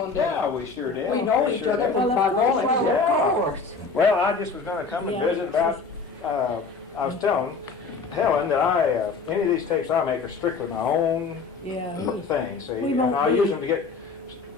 one day. Yeah, we sure did. We know each other from by going. Yeah. Well, I just was going to come and visit about, I was telling Helen that any of these tapes I make are strictly my own thing, see, and I use them to get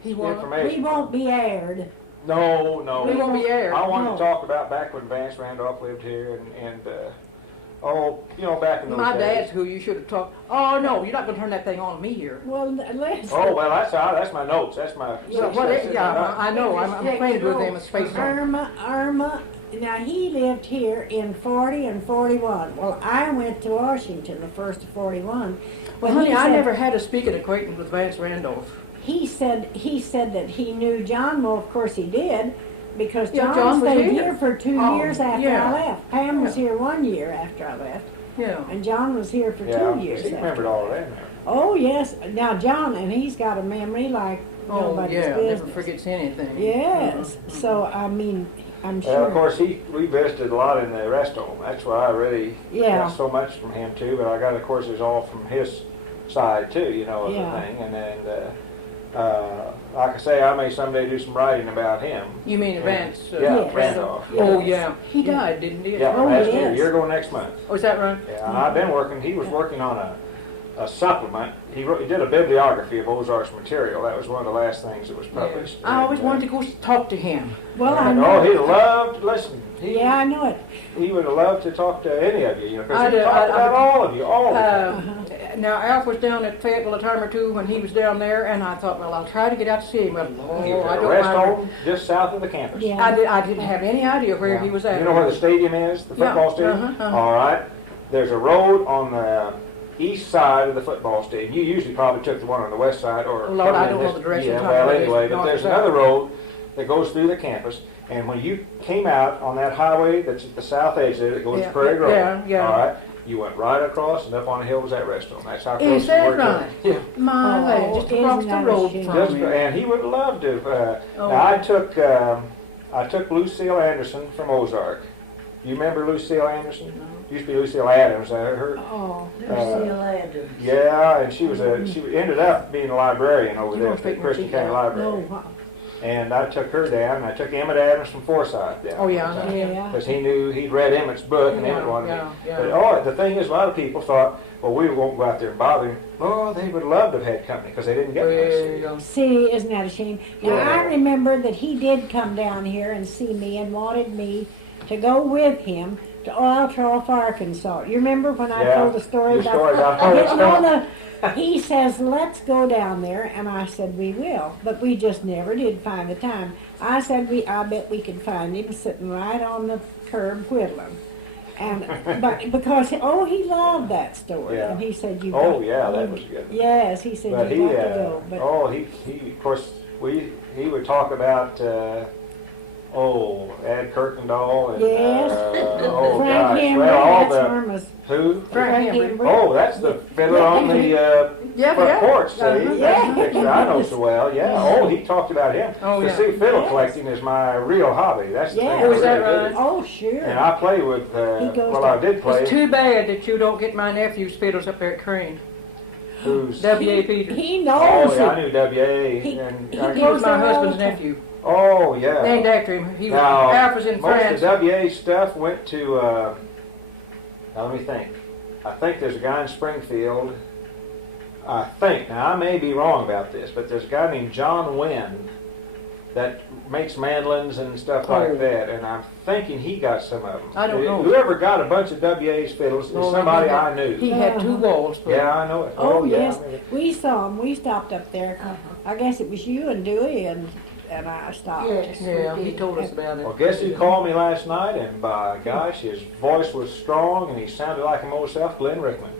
information. We won't be aired. No. We won't be aired. I wanted to talk about back when Vance Randolph lived here and back in those days. My dad's who you should have talked. Oh, no, you're not going to turn that thing on me here. Well, let's. Oh, well, that's my notes. That's my... I know. I'm acquainted with them. Space Irma, now he lived here in 40 and 41. Well, I went to Washington the first of 41. Well, honey, I never had a speaking acquaintance with Vance Randolph. He said that he knew John. Well, of course he did, because John was stayed here here for 2 years after I left. Pam was here 1 year after I left. Yeah. And John was here for 2 years. He remembered all of that now. Oh, yes. Now, John, and he's got a memory like nobody's business. Never forgets anything. Yes. So, I mean, I'm sure. Of course, we visited a lot in the rest home. That's why I really got so much from him, too. But I got, of course, it's all from his side, too, of the thing. And then, like I say, I may someday do some writing about him. You mean Vance? Randolph. Yes. Oh, yeah. He died, didn't he? Yeah, last year. You're going next month. Oh, is that right? Yeah, and I've been working. He was working on a supplement. He did a bibliography of Ozarks material. That was one of the last things that was published. Yeah. I always wanted to go talk to him. Well, I know. Oh, he'd loved to listen. I know it. He would have loved to talk to any of you, because he talked about all of you, all the time. Now, Alf was down at Fayetteville a time or two when he was down there, and I thought, well, I'll try to get out to see him. But, He was at a rest home just south of the campus. Yeah. I didn't have any idea where he was at. You know where the stadium is, the football stadium? All right. There's a road on the east side of the football stadium. You usually probably took the one on the west side, or Lord, I don't know the direction. Yeah, well, anyway, but there's another road that goes through the campus, and when you came out on that highway that's at the south edge there that goes to Prairie Grove, all right, you went right across, and up on the hill was that rest home. That's how close is that you were. Right? Yeah. My land, just across the road from me. And he would love to. Now I took Lucille Anderson from Ozark. You remember Lucille Anderson? No. Used to be Lucille Adams. Lucille Adams. Yeah, and she ended up being a librarian over there at the Christian County Library. And I took her down, and I took Emmett Adams from Forsyth down. Oh, yeah. Because he'd read Emmett's book, and Emmett wanted me. But, the thing is, a lot of people thought, well, we won't go out there and bother him. Oh, they would love to have had company, because they didn't get much. See, isn't that a shame? Now, I remember that he did come down here and see me and wanted me to go with him to Oil Trough, Arkansas. You remember when I told the story about he says, let's go down there, and I said, we will, but we just never did find the time. I said, I bet we could find him sitting right on the curb whittling. But because, he loved that story, and he said, that was good. Yes, he said, you got to go. But, he of course, he would talk about, Ad Kirkendall and Frank Henry, that's Irma's. Who? Frank Henry. Oh, that's the fiddler on the front porch. See, that's the picture I know so well. Yeah. Oh, he talked about him. See, fiddle collecting is my real hobby. That's the thing. Oh, is that right? Oh, sure. And I play with. I did play. It's too bad that you don't get my nephew's fiddles up there at Crane. Who's W.A. Peters. He knows. Oh, yeah, I knew W.A. He was my husband's nephew. Oh, yeah. Named after him. Alf was in France. Most of W.A. stuff went to, now let me think. I think there's a guy in Springfield. Now I may be wrong about this, but there's a guy named John Wynn that makes mandolins and stuff like that, and I'm thinking he got some of them. I don't know. Whoever got a bunch of W.A.'s fiddles is somebody I knew. He had 2 walls. Yeah, I know it. Oh, yes. We saw him. We stopped up there. I guess it was you and Dewey and I stopped. Yeah, he told us about it. Well, guess who called me last night? And by gosh, his voice was strong, and he sounded like him old self, Glenn Rickman.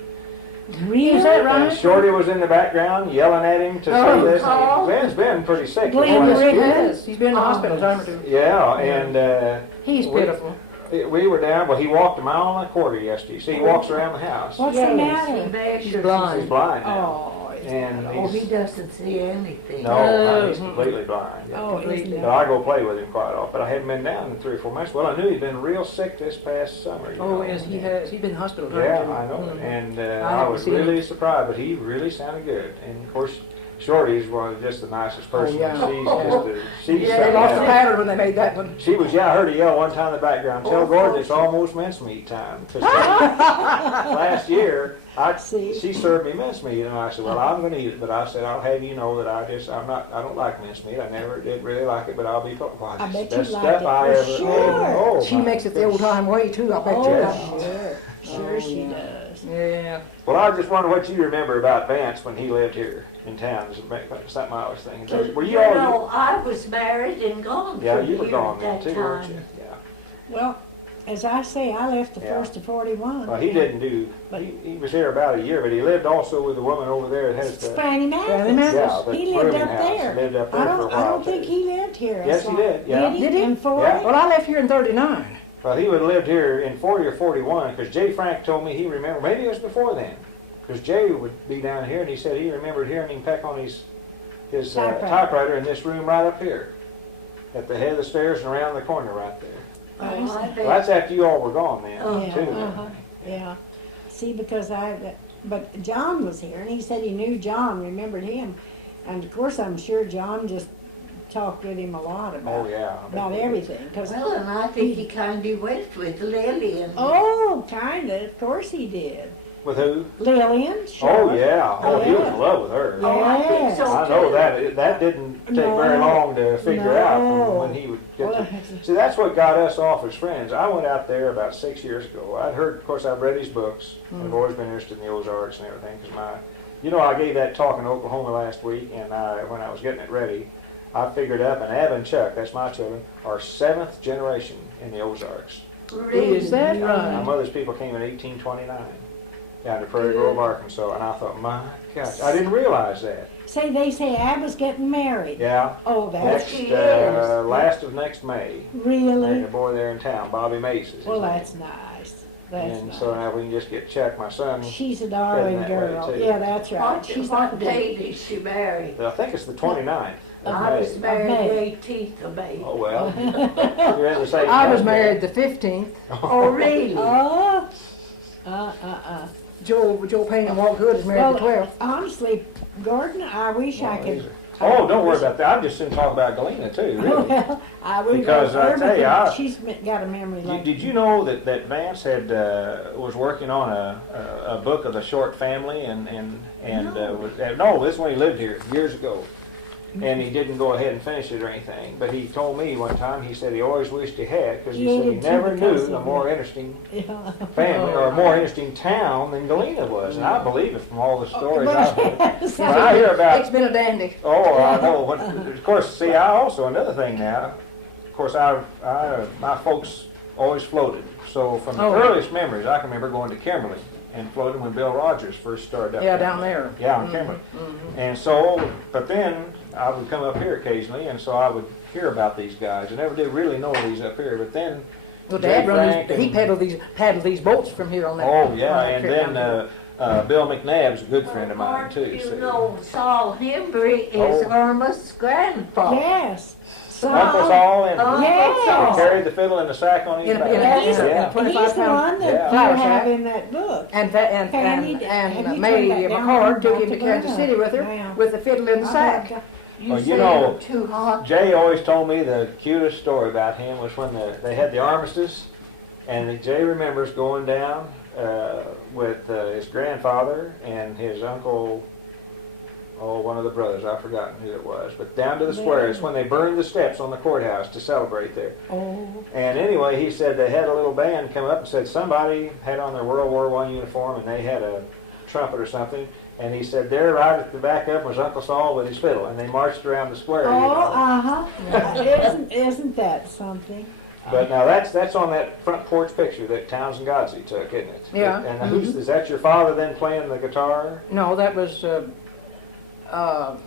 Really? Is that right? And Shorty was in the background yelling at him to say this. Glenn's been pretty sick. Glenn Rickman? He's been in the hospital a time or two. Yeah, and he's pitiful. We were down, well, he walked a mile and a quarter yesterday. See, he walks around the house. What's the matter? He's blind. He's blind now. He doesn't see anything. No, he's completely blind. Completely. But I go play with him quite often. But I haven't been down in 3 or 4 months. Well, I knew he'd been real sick this past summer. Yes, he has. He's been in hospital. Yeah, I know. And I was really surprised, but he really sounded good. And of course, Shorty's one of just the nicest person. yeah. She's They something lost the else. pattern when they made that one. She was, I heard her yell one time in the background, tell Gordon it's almost mincemeat time. 'Cause last year, she served me mincemeat, and I said, well, I'm gonna eat it, but I said, I'll have you know that I don't like mincemeat. I never did really like it, but I'll be, well, I bet the you best like stuff it, I for ever sure. Oh, She my makes it the goodness. old time way too, I bet Oh, you. Yeah. sure she does. Yeah. Well, I just wonder what you remember about Vance when he lived here in town. Is something I was thinking. Were you all? know, I was married and gone Yeah, for you were years gone at then that too, weren't you? time. Yeah. Well, as I say, I left the Yeah. 1st of 41. Well, he didn't do. He was here about a year, but he lived also with the woman over there that has the. Fanny Fanny Mathis. Mathis. Yeah, the He lived rooming up house. there. He lived up there I for a don't, while. I don't think too. he lived here. Yes, he did, yeah. Did Did he? In 40? Yeah. Well, I left here in 39. Well, he would have lived here in 40 or 41 because Jay Frank told me he remembered. Maybe it was before then, because Jay would be down here and he said he remembered hearing him peck on his typewriter in this room right up here, at the head of the stairs and around the corner right there. Oh, I Well, bet. that's after you all were gone then, Yeah, too. yeah. See, because but John was here, and he said he knew John, remembered him. And of course, I'm sure John just talked with him a lot Oh yeah. I bet about he did. everything. 'Cause Well, and I think he kind of went with Lillian. oh, kinda, of course he did. With who? Lillian, sure. Oh yeah. Oh, he was Yeah. in love with her. Oh, I think so I know too. that didn't take No. very long to figure out No. from when he would get Well, to. See, that's what got us off as friends. I went out there about 6 years ago. I'd heard, of course, I've read his books. I've always been interested in the Ozarks and everything. Because I gave that talk in Oklahoma last week, and when I was getting it ready, I figured up, and Ab and Chuck, that's my children, are 7th generation in the Ozarks. Really? Is that My right? mother's people came in 1829 down to Prairie Grove, Arkansas, and I thought, my gosh, I didn't realize that. they say Ab was getting married. Yeah. Oh, that's She Next, is. last of next May. really? There's a boy there in town, Bobby Mace is his Well, name. that's nice. That's And nice. so now we can just get Chuck, my son. She's a darling that way, girl. too. Yeah, that's right. What, She's what not date is she married? I think it's the 29th. of I was May. married May. the 18th of May. Oh, well. You're in the same I was company. married the 15th. Oh, really? Oh, Joe Payne and Walt Hood is married the 12th. honestly, Gordon, I wish I could. Oh, don't worry about that. I'm just going to talk about Galena, too, really. Well, I would. Because I tell you, she's got a memory like. Did you know that Vance was working on a book of the short family no, this is when he lived here years ago, and he didn't go ahead and finish it or anything. But he told me one time, he said he always wished he had, because he Yeah, said he too, never because knew a of more it. interesting Yeah. family or a more interesting town than Galena was, and I believe it from all the stories Well, I've heard. yes. When I hear about It's been a dandy. Oh, I know. Of course, see, I also, another thing now, of course, my folks always floated. So from the Oh. earliest memories, I can remember going to Kimberly and floating when Bill Rogers first started up Yeah, down there. Yeah, on Kimberly. And so, but then I would come up here occasionally, and so I would hear about these guys. I never did really know these up here, but then, Well, Jay Dad Frank he and- paddled these boats from here on that. oh yeah, on that and trip then down Bill McNabb's a good friend of mine too. You see. know, Saul Hembry is Oh. Irma's grandfather. Yes. Uncle Saul and Yes. he carried the fiddle and the sack on his In a- back. in a- He's, yeah. he's the 25-pound one that Yeah. you flour have sack. in that book. And Fanny, have you May turned that down McCord and took got him to to Kansas burn City it? with her, Yeah. with the fiddle in the sack. You Well, you say know, you're too hot. Jay always told me the cutest story about him was when they had the armistice, and Jay remembers going down with his grandfather and his uncle, one of the brothers, I've forgotten who it was, but down to the square. It's when they burned the steps on the courthouse to celebrate there. Oh. And anyway, he said they had a little band come up and said somebody had on their World War I uniform and they had a trumpet or something. And he said there right at the back of them was Uncle Saul with his fiddle. And they marched around the square. Oh, you know. Isn't that something? But now that's on that front porch picture that Townsend Godsey took, isn't it? Yeah. And is that your father then playing the guitar? No, that was, Well,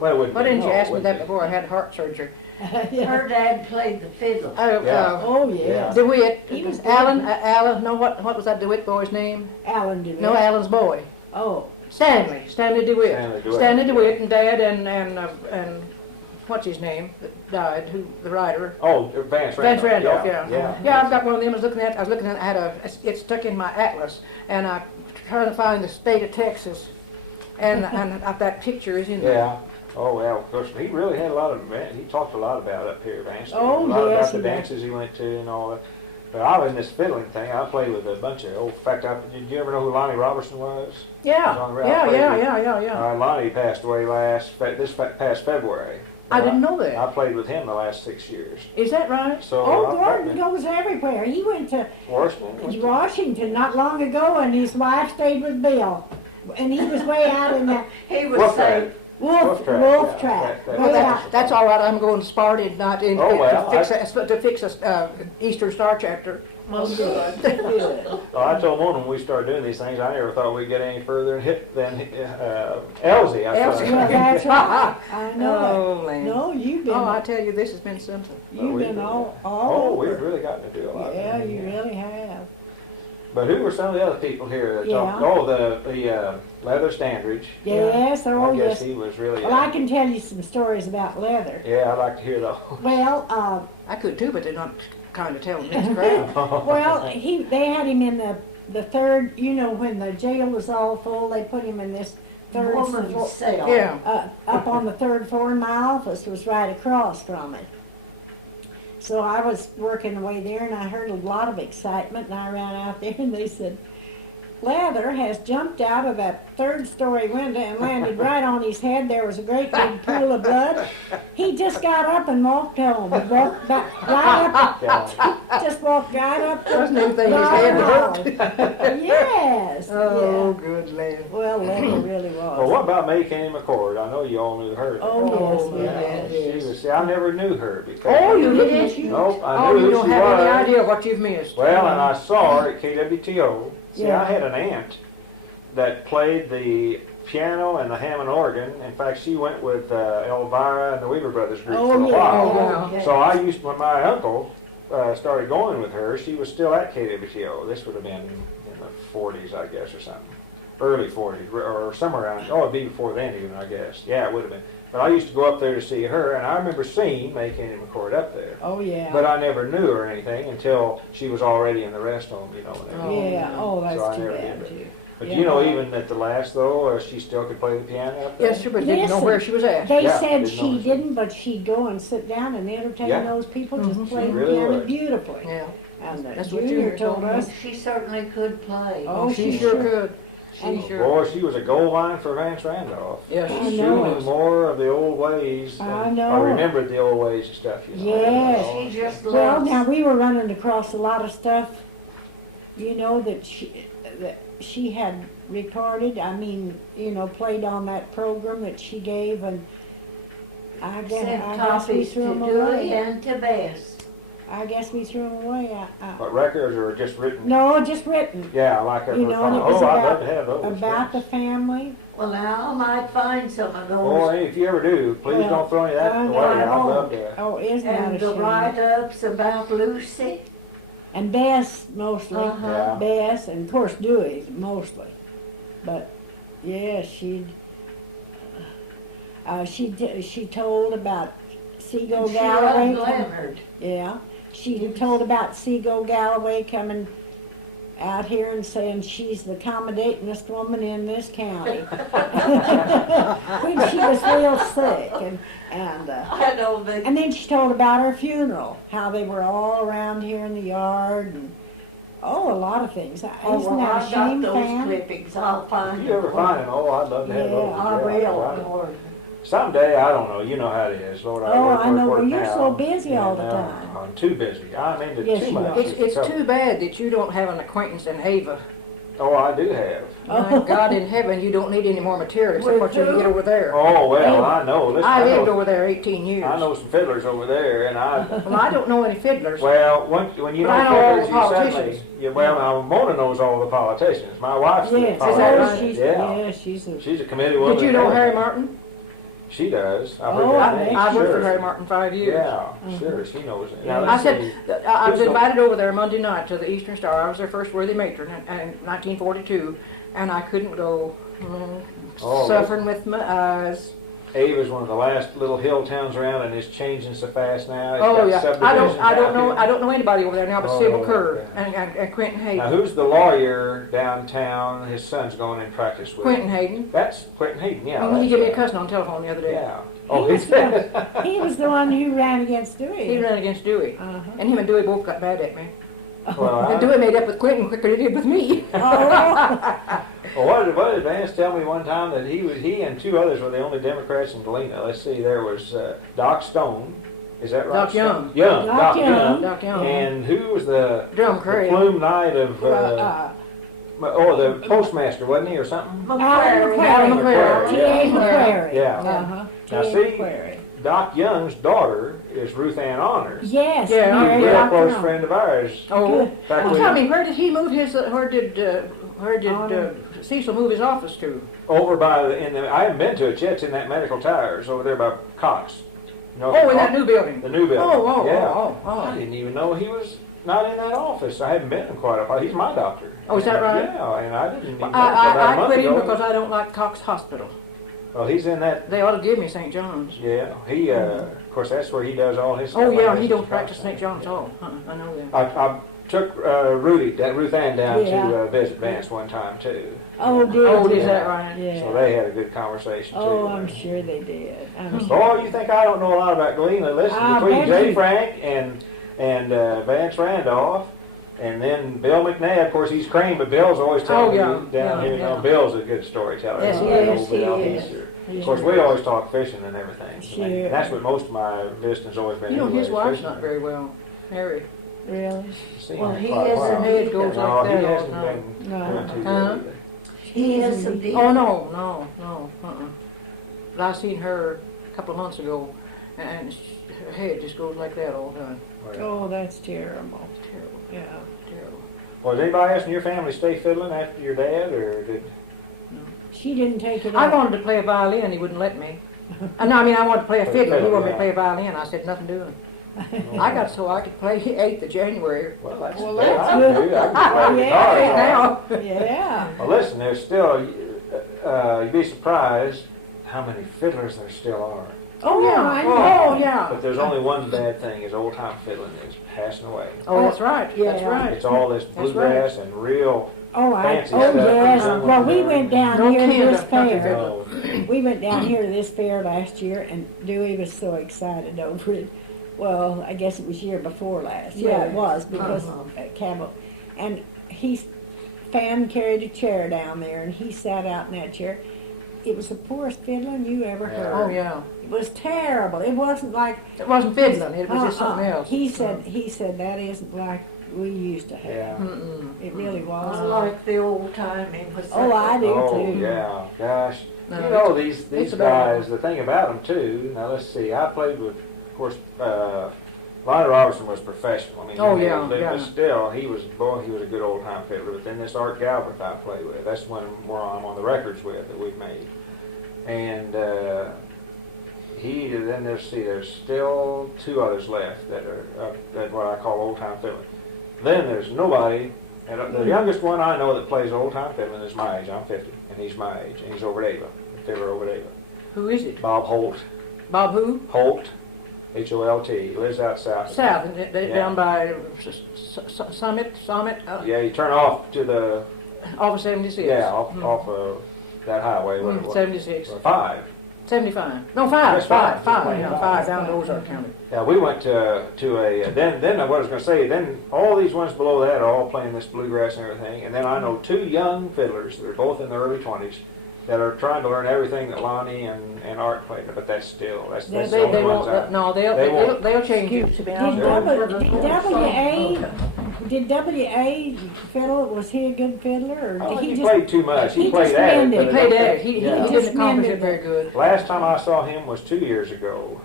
it wouldn't why be. didn't you No, ask it me wouldn't that be. before I had heart surgery? Her dad played the fiddle. Yeah. Oh, yeah. DeWitt, He was Alan, no, what was that DeWitt boy's name? Alan DeWitt. No, Alan's boy. Oh. Stanley DeWitt. Stanley DeWitt. Stanley DeWitt and Dad and what's his name that died, the writer? Oh, Vance Randolph. Vance Randolph, yeah. Yeah. Yeah, I've got one of them. I was looking at, it's stuck in my atlas, and I'm trying to find the state of Texas. And that picture is in there. Yeah. Oh, well, of course, he really had a lot of, he talked a lot about up here, Vance. Oh, a lot yes, about the he did. dances he went to and all that. But I was in this fiddling thing. I played with a bunch of old, in fact, did you ever know who Lonnie Robertson was? Yeah, He was on the route. yeah, I played yeah, with- yeah, yeah. Lonnie passed away this past February. I didn't know I that. played with him the last 6 years. Is that right? So Oh, I Gordon goes everywhere. He went to Washington not long ago, and his wife stayed with Bill. And he was way out in the He was Wolf saying, wolf yeah, trap. that- Way Well, out. that's all right. I'm going to Sparta tonight Oh, well, to fix a Eastern Star chapter. well, good. Good. Well, I told one when we started doing these things, I never thought we'd get any further than Elsie. I Elsie. thought. Well, that's right. I know Oh, it. man. No, you've been. Oh, I tell you, this has been something. You've been all Oh, over. we've really gotten to do a lot. Yeah, you really have. But who were some of the other people here that Yeah. talked? Oh, the Leather Standridge. Yes, oh I guess yes. he was really. Well, I can tell you some stories about leather. Yeah, I'd like to hear those. Well, I could too, but they're not kind of telling me. It's crap. well, they had him in the third. You know, when the jail was all full, they put him in this third Woman's floor. cell. Yeah. Up on the third floor, and my office was right across from it. So I was working away there, and I heard a lot of excitement, and I ran out there, and they said, Leather has jumped out of that third-story window and landed right on his head. There was a great big pool of blood. He just got up and walked home. He walked back, right up, just walked right up the Wasn't anything his head hurt. Yes. Oh, Yeah. good land. Well, Leather really was. Well, what about May Kenny McCord? I know you all knew her. Oh, yes, yes, yes. yes. She was, see, I never knew her because. Oh, you didn't? Nope, I Oh, knew you who don't she have any was. idea what you've missed. Well, and I saw her at KWTO. See, Yeah. I had an aunt that played the piano and the Hammond organ. In fact, she went with Elvira and the Weaver Brothers group Oh, for a yeah. while. Oh, wow. So I used, when my uncle started going with her, she was still at KWTO. This would have been in the 40s, I guess, or something. Early 40s, or somewhere around, oh, it'd be before then even, I guess. Yeah, it would have been. But I used to go up there to see her, and I remember seeing May Kenny McCord up there. Oh, yeah. But I never knew her or anything until she was already in the rest home, you know. And everything. Yeah, oh, So I that's too never bad, did too. But Yeah. you know, even at the last, though, she still could play the piano up there? Yes, sure, but didn't know Listen, where she was at. They Yeah, said didn't know she she- didn't, but she'd go and sit down and entertain Yeah. those people, Mhm. just play She the really piano would. beautifully. Yeah. And That's what Junior Junior told told me. us, She certainly could play. Oh, she she sure sure- could. She And- sure. Boy, she was a gold mine for Vance Randolph. Yeah, I she She sure know. knew was. more of the old ways. I and know. I remembered the old ways and stuff, you know. Yes. She just well, loves. now we were running across a lot of stuff, you know, that she had recorded, I mean, you know, played on that program that she gave, and I guess we Sent copies threw to them Dewey away. and to Bess. I guess we threw them away. But records are just written. No, just written Yeah, like a You know, and it was oh, I'd about- love to have those. about the family. Well, now I might find some of those. Boy, if you ever do, please Well, don't throw any of that I away. know. I'd love to. Oh, isn't that And a the shame? write-ups about Lucy. And Bess mostly. Uh-huh. Yeah. Bess, and of course Dewey mostly. But yeah, she told about Seagull And she Galloway. loved Leonard. Yeah, she told about Seagull Galloway coming out here and saying she's the accommodatingest woman in this county when she was real sick, I know that. and then she told about her funeral, how they were all around here in the yard, and a lot of things. Oh, Isn't well, that a I got shame, those Pam? clippings. I'll find If you ever them. find them, oh, I'd love to have Yeah, those. I will. right. Lord. Someday, I don't know. You know how it is, Lord. Oh, work, I know. work Well, you're now, so busy all the and, time. I'm too busy. I mean, Yes, too you much. are. It's trouble. too bad that you don't have an acquaintance in Ava. Oh, I do have. My God in heaven, you don't need any more material except With what you can who? get over there. Oh well, I know. Listen, I lived know, over there 18 years. I know some fiddlers over there, and I. Well, I don't know any fiddlers. Well, when you But I know know all fiddlers, the you suddenly. politicians. Yeah, well, now Mona knows all the politicians. My wife's a Yes, Is that politician. right? she's, Yeah. she's a. She's a committee woman. Did you and know Harry everything. Martin? She does. I've Oh, heard I that name. I worked Sure. for Harry Martin 5 years. Yeah, sure, she knows it. Now, Yeah. I let's said, see. I was Who's the- invited over there Monday night to the Eastern Star. I was their first worthy matron in 1942, and I couldn't go, Oh, suffering with my eyes. Ava's one of the last little hill towns around, and it's changing so fast now. It's Oh got yeah, subdivisions I don't out know, here. I don't know anybody over there now but Oh, Sybil Kerr okay. and Quentin Now, Hayden. who's the lawyer downtown? His son's going in practice with. Quentin Hayden. That's Quentin Hayden, yeah. He that's gave me a right. cussing on the telephone the other day. Yeah. Oh, He he was said. He was the one who ran against Dewey. He ran against Dewey. Uh-huh. And him and Dewey both got mad at me. Well, And Dewey made up with Quentin quicker than he did with me. Well, what did Vance tell me one time that he and two others were the only Democrats in Galena? Let's see, there was Doc Stone, is that right? Doc Young. Young, Doc Doc Young. Young. Doc Young. And who was the Drum Curry. plume knight of, the postmaster, wasn't he, or something? McQuarrie. Alan McQuarrie. T.A. McQuarrie. Yeah. Uh-huh. Now, T.A. see, McQuarrie. Doc Young's daughter is Ruth Ann Honors. Yes. Yeah, Mary A real Doc close Young. friend of ours. Oh, Back well, when- tell me, where did he move his? Where did Honor. Cecil move his office to? Over by I haven't been to it yet. It's in that Medical Tires over there by Cox. You know, Oh, in that new building. The new building. Oh, yeah. oh. I didn't even know he was not in that office. I haven't been in quite a while. He's my doctor. Oh, is that right? Yeah, and I didn't even know until about a I month quit him ago. because I don't like Cox Hospital. Well, he's in that. They ought to give me St. John's. Yeah, he. Of course, that's where he does all his. Oh stuff. yeah, he don't practice St. John's at all. I know that. I took Ruth Ann down Yeah. to visit Vance one time too. Oh, did Oh, you? is that right? Yeah. So they had a good conversation too. Oh, I'm sure they did. I'm sure. Boy, you think I don't know a lot about Galena? Listen, I between bet Jay you- Frank and Vance Randolph, and then Bill McNabb. Of course, he's Crane, but Bill's always telling Oh, yeah, me down yeah, here. You know, yeah. Bill's a good storyteller. Yes, he He's is. a little bit Yes, off he Easter. is. Of course, we always talk fishing and everything. Sure. And that's what most of my visiting's always been. You know, his anyway, wife's fishing. not very well. Mary. Really? Seen Well, him he quite a is while. a head goes No, like he that all hasn't the time. been No. doing too good Huh? either. He is some deep. Oh no. But I seen her a couple of months ago, and her head just goes like that all the time. Well, Oh, that's terrible. It's terrible, Yeah. terrible. was anybody else in your family stay fiddling after your dad, or did? She didn't take it I up. wanted to play a violin, he wouldn't let me. No, I mean, I wanted to play a Play fiddle. He fiddle, wanted me to yeah. play a violin. I said, nothing doing. I got so I could play 8th of January. Well, that's, Well, yeah, that's I good. do. I can play Yeah. guitar. Now, Yeah. Well, listen, there's still, you'd be surprised how many fiddlers there still are. Oh, yeah, I know. Oh, yeah. But there's only one bad thing, is old time fiddling is passing away. Oh, that's right. That's Yeah. right. It's all this That's bluegrass and real, Oh, Fancy oh stuff. yes. Yeah. Well, we went down No here to can this of country fair. fiddle. We went down here to this fair last year, and Dewey was so excited over it. Well, I guess it was year before last. Yeah, it was because at Cabell, and Fan carried a chair down there, and he sat out in that chair. It was the poorest fiddling you ever heard. Oh, yeah. It was terrible. It wasn't like It wasn't fiddling. It was just something else. He said that isn't like we used to have. yeah. Mm-mm. It really was. I like the old timing. Oh, I do Oh, too. yeah, gosh. No, You know, it's these a bad guys, the thing about them too, now let's see, I played with, of course, Lonnie Robertson was professional. I mean, Oh, he yeah, was- but yeah. still, he was a good old time fiddler. But then this Art Galbraith I played with, that's one more I'm on the records with that we've made. And there's still two others left that are that what I call old time fiddling. Then there's nobody, and the youngest one I know that plays old time fiddling is my age. I'm 50, and he's my age, and he's over at Ava. If they were over at Ava. Who is it? Bob Holt. Bob who? Holt, Holt. He lives out south. South, Yeah. down by Summit, Yeah, you turn off to the off of 76. off of that highway. What it was. 76. 5. 75. No, 5. Yes, 5. five. 5. Yeah, 5 down to Ozarks County. Yeah, we went to a then what I was going to say. Then all these ones below that are all playing this bluegrass and everything. And then I know two young fiddlers. They're both in their early 20s. That are trying to learn everything that Lonnie and Art played, but that's the They only ones won't. No, they'll change it. Did W.A. fiddle? Was he a good fiddler, or Oh, did he he played too much. He he played just at it. mended. but He played at it. He Yeah. didn't Just accomplish it mended very it. good. Last time I saw him was 2 years ago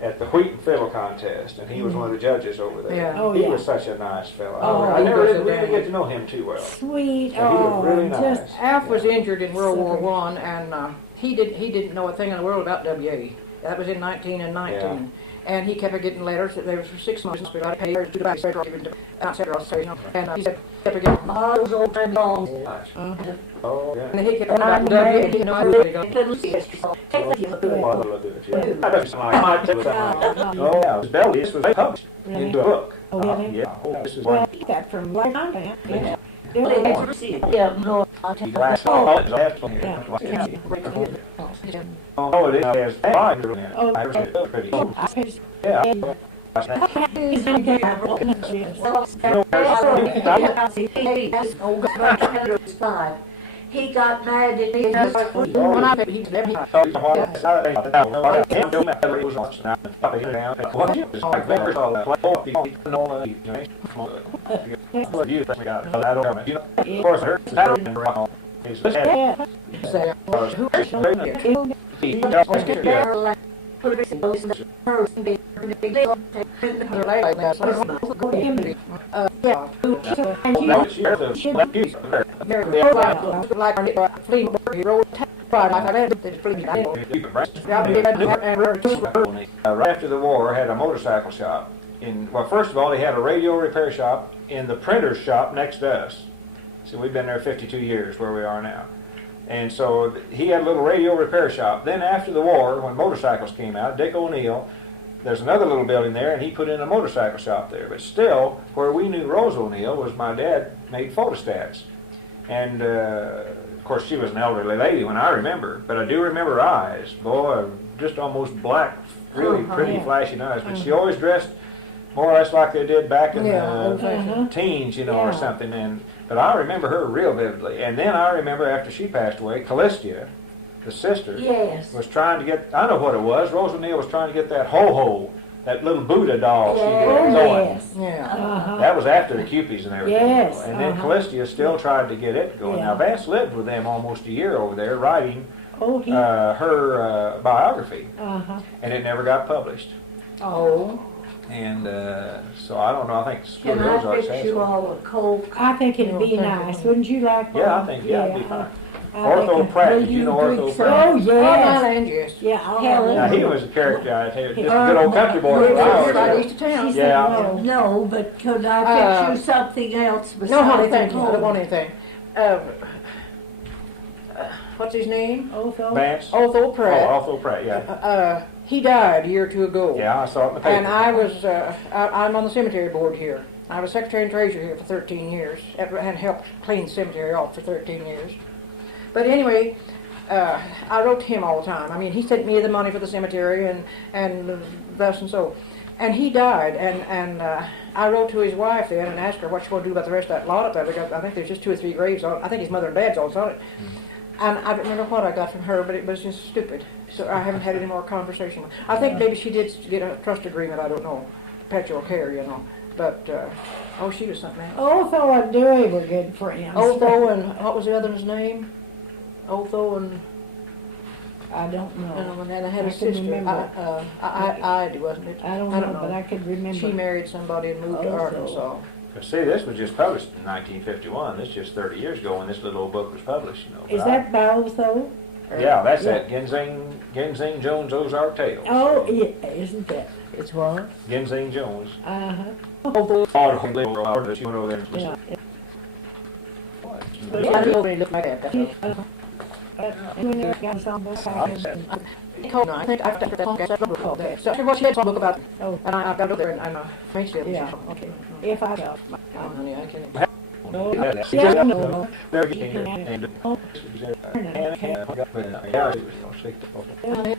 at the Wheat and Fiddle contest, and he was one of the judges over there. Yeah. Oh, He yeah. was such a nice fellow. Oh, I he never was did a really damn- get to know him too well. Sweet. Yeah, he was really just nice. Alf was Yeah. injured in World War Sorry. One, and he didn't know a thing in the world about W.A. That was in 1919. And he kept getting letters that they was for 6 months. We got to pay her to buy Federal, and he said, kept getting all those old time songs. Oh, yeah. and he kept going back to W, and he didn't know how to do it. Take the Oh, yeah, this Bell, this was published into a book. Oh, really? Yeah, oh, this is Well, one. I got that from Black Content. Yeah. Yeah, no, I'll take Glass. that. Oh, it's last one. Oh, it has five in it. Oh, I was pretty. I just- Yeah. He got married in his When I paid, he said, every say, who is Right after the war, had a motorcycle shop. Well, first of all, he had a radio repair shop in the printer's shop next to us. So we've been there 52 years, where we are now. And so he had a little radio repair shop. Then after the war, when motorcycles came out, Dick O'Neill, there's another little building there, and he put in a motorcycle shop there. But still, where we knew Rose O'Neill was my dad made photostats. And, of course, she was an elderly lady when I remember. But I do remember her eyes. Boy, just almost black, really pretty flashing eyes. But she always dressed more or less like they did back in the teens, you know, or something. But I remember her real vividly. And then I remember after she passed away, Callistia, the sister, was trying to get, I know what it was, Rose O'Neill was trying to get that ho-ho, that little Buddha doll she got going. That was after the Cupies and everything. And then Callistia still tried to get it going. Now Vance lived with them almost a year over there writing her biography. And it never got published. And so I don't know, I think School Can of the I Ozarks fix has you one. all a Coke? I think it'd be nice. Wouldn't you like one? Yeah, I think, yeah, it'd be fine. I Ortho think- Pratt, did you know Ortho Pratt? Oh, yes. yes. Yeah, I'll Helen. Now, he was a character, I tell you, just a good old country boy. from Everybody Iowa. east of town. Yeah. No, but could I fix you something else besides No, honey, the thank you. I don't Coke? want anything. What's his name? Otho. Vance? Otho Pratt. Oh, Ortho Pratt, yeah. He died a year or two ago. Yeah, I saw it in the paper. And I was, I'm on the cemetery board here. I was secretary and treasurer here for 13 years and helped clean the cemetery off for 13 years. But anyway, I wrote to him all the time. I mean, he sent me the money for the cemetery and thus and so. And he died, and I wrote to his wife then and asked her what she wanted to do about the rest of that lot up there. Because I think there's just 2 or 3 graves on it. I think his mother and dad's also on it. And I don't remember what I got from her, but it was just stupid. So I haven't had any more conversation. I think maybe she did get a trust agreement, I don't know. Perpetual care, you know. But, oh, she was something else. Otho and Dewey were good friends. Otho and, what was the other's name? Otho and, I don't know. and I had I a can sister. remember. Ida, wasn't it? I don't know, but I could remember. She married somebody and moved to Otho. Arkansas. But see, this was just published in 1951. This is just 30 years ago when this little old book was published. You know. Is But that Otho? yeah, that's that Ginseng Jones Ozark Tales. Oh, yeah, isn't that? It's what? Ginseng Jones. Uh-huh. Otho. She went over there and Yeah. I didn't really look like that. I think after that song, that's okay. So after what she had a book about, Oh. and I got over there and makes it. Yeah, okay. If I felt. Oh, honey, I can. No, Yeah, no.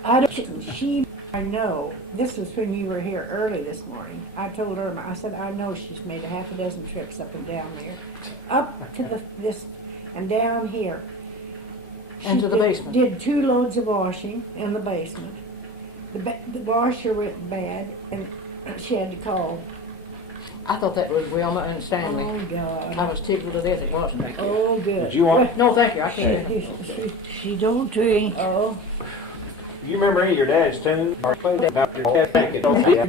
I don't, I know, this was when you were here early this morning. I told Irma, I said, I know she's made a half a dozen trips up and down there. Up to this, and down here. And to the basement. Did 2 loads of washing in the basement. The washer went bad, and she had to call. I thought that was Wilma and Stanley. Oh, God. I was tickled to death it wasn't. Oh, good. Did you want? No, thank you. I can't. She don't drink. Oh. You remember any of your dad's tunes? Or played that about your dad thinking, oh, yeah,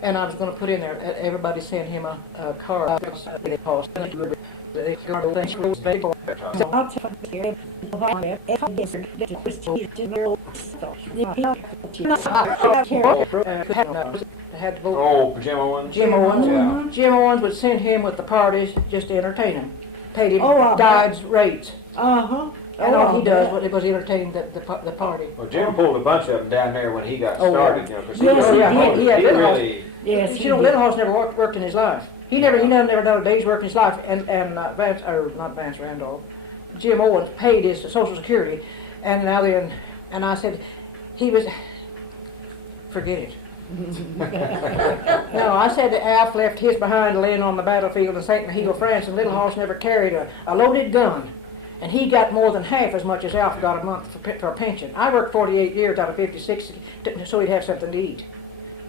and I was going to put in there, everybody sent him a card. Had to vote. Oh, Jim Owens? Jim Owens. Yeah. Jim Owens would send him with the parties just to entertain him. Paid him Oh, Dodge rates. Uh-huh. And all he does was entertain the party. Well, Jim pulled a bunch of them down there when he got Oh, started, you know, because Yes, he did. he He had really, Yes, But you know, Little Hoss never worked in his life. He never done a day's work in his life. And Vance, or not Vance Randolph, Jim Owens paid his Social Security, and now then, and I said, he was, forget it. No, I said that Alf left his behind laying on the battlefield in St. Mihiel, France, and Little Hoss never carried a loaded gun. And he got more than half as much as Alf got a month for a pension. I worked 48 years out of 56 so he'd have something to eat.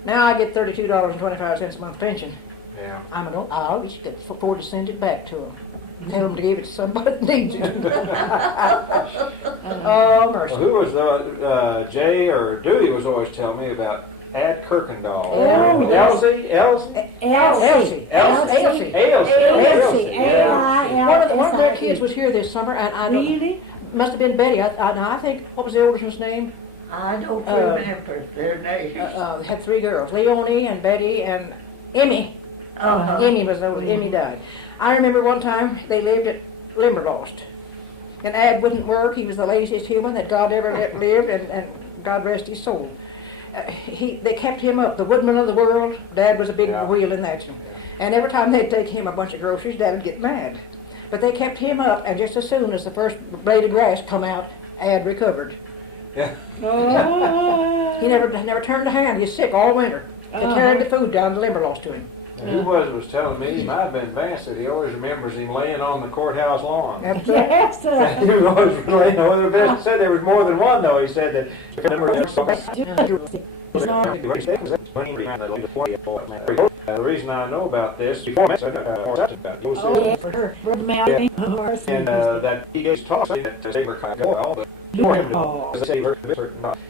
Now I get $32.25 a month pension. yeah. I always get afford to send it back to him. Tell him to give it to somebody that needs it. Oh, mercy. Well, who was Jay or Dewey was always telling me about Ad Kirkendall. Oh, Elsie? Elsie. One of their kids was here this summer, and I Really? must have been Betty. I think, what was the oldest one's name? I don't remember their names. Had three girls, Leonie and Betty and Emmy. Emmy was the oldest. Emmy died. I remember one time they lived at Limberlost. And Ad wouldn't work. He was the laziest human that God ever lived, and God rest his soul. They kept him up, the woodman of the world. Dad was a big wheel in that. And every time they'd take him a bunch of groceries, Dad would get mad. But they kept him up, and just as soon as the first blade of grass come out, Ad recovered. Yeah. He never turned a hand. He was sick all winter. They carried the food down to Limberlost to him. And who was telling me, he might have been Vance, that he always remembers him laying on the courthouse lawn. Yes. He was always laying on the He said there was more than one, though. He said that the reason I know about this, before I said and that he gave talk that they were kind of well, but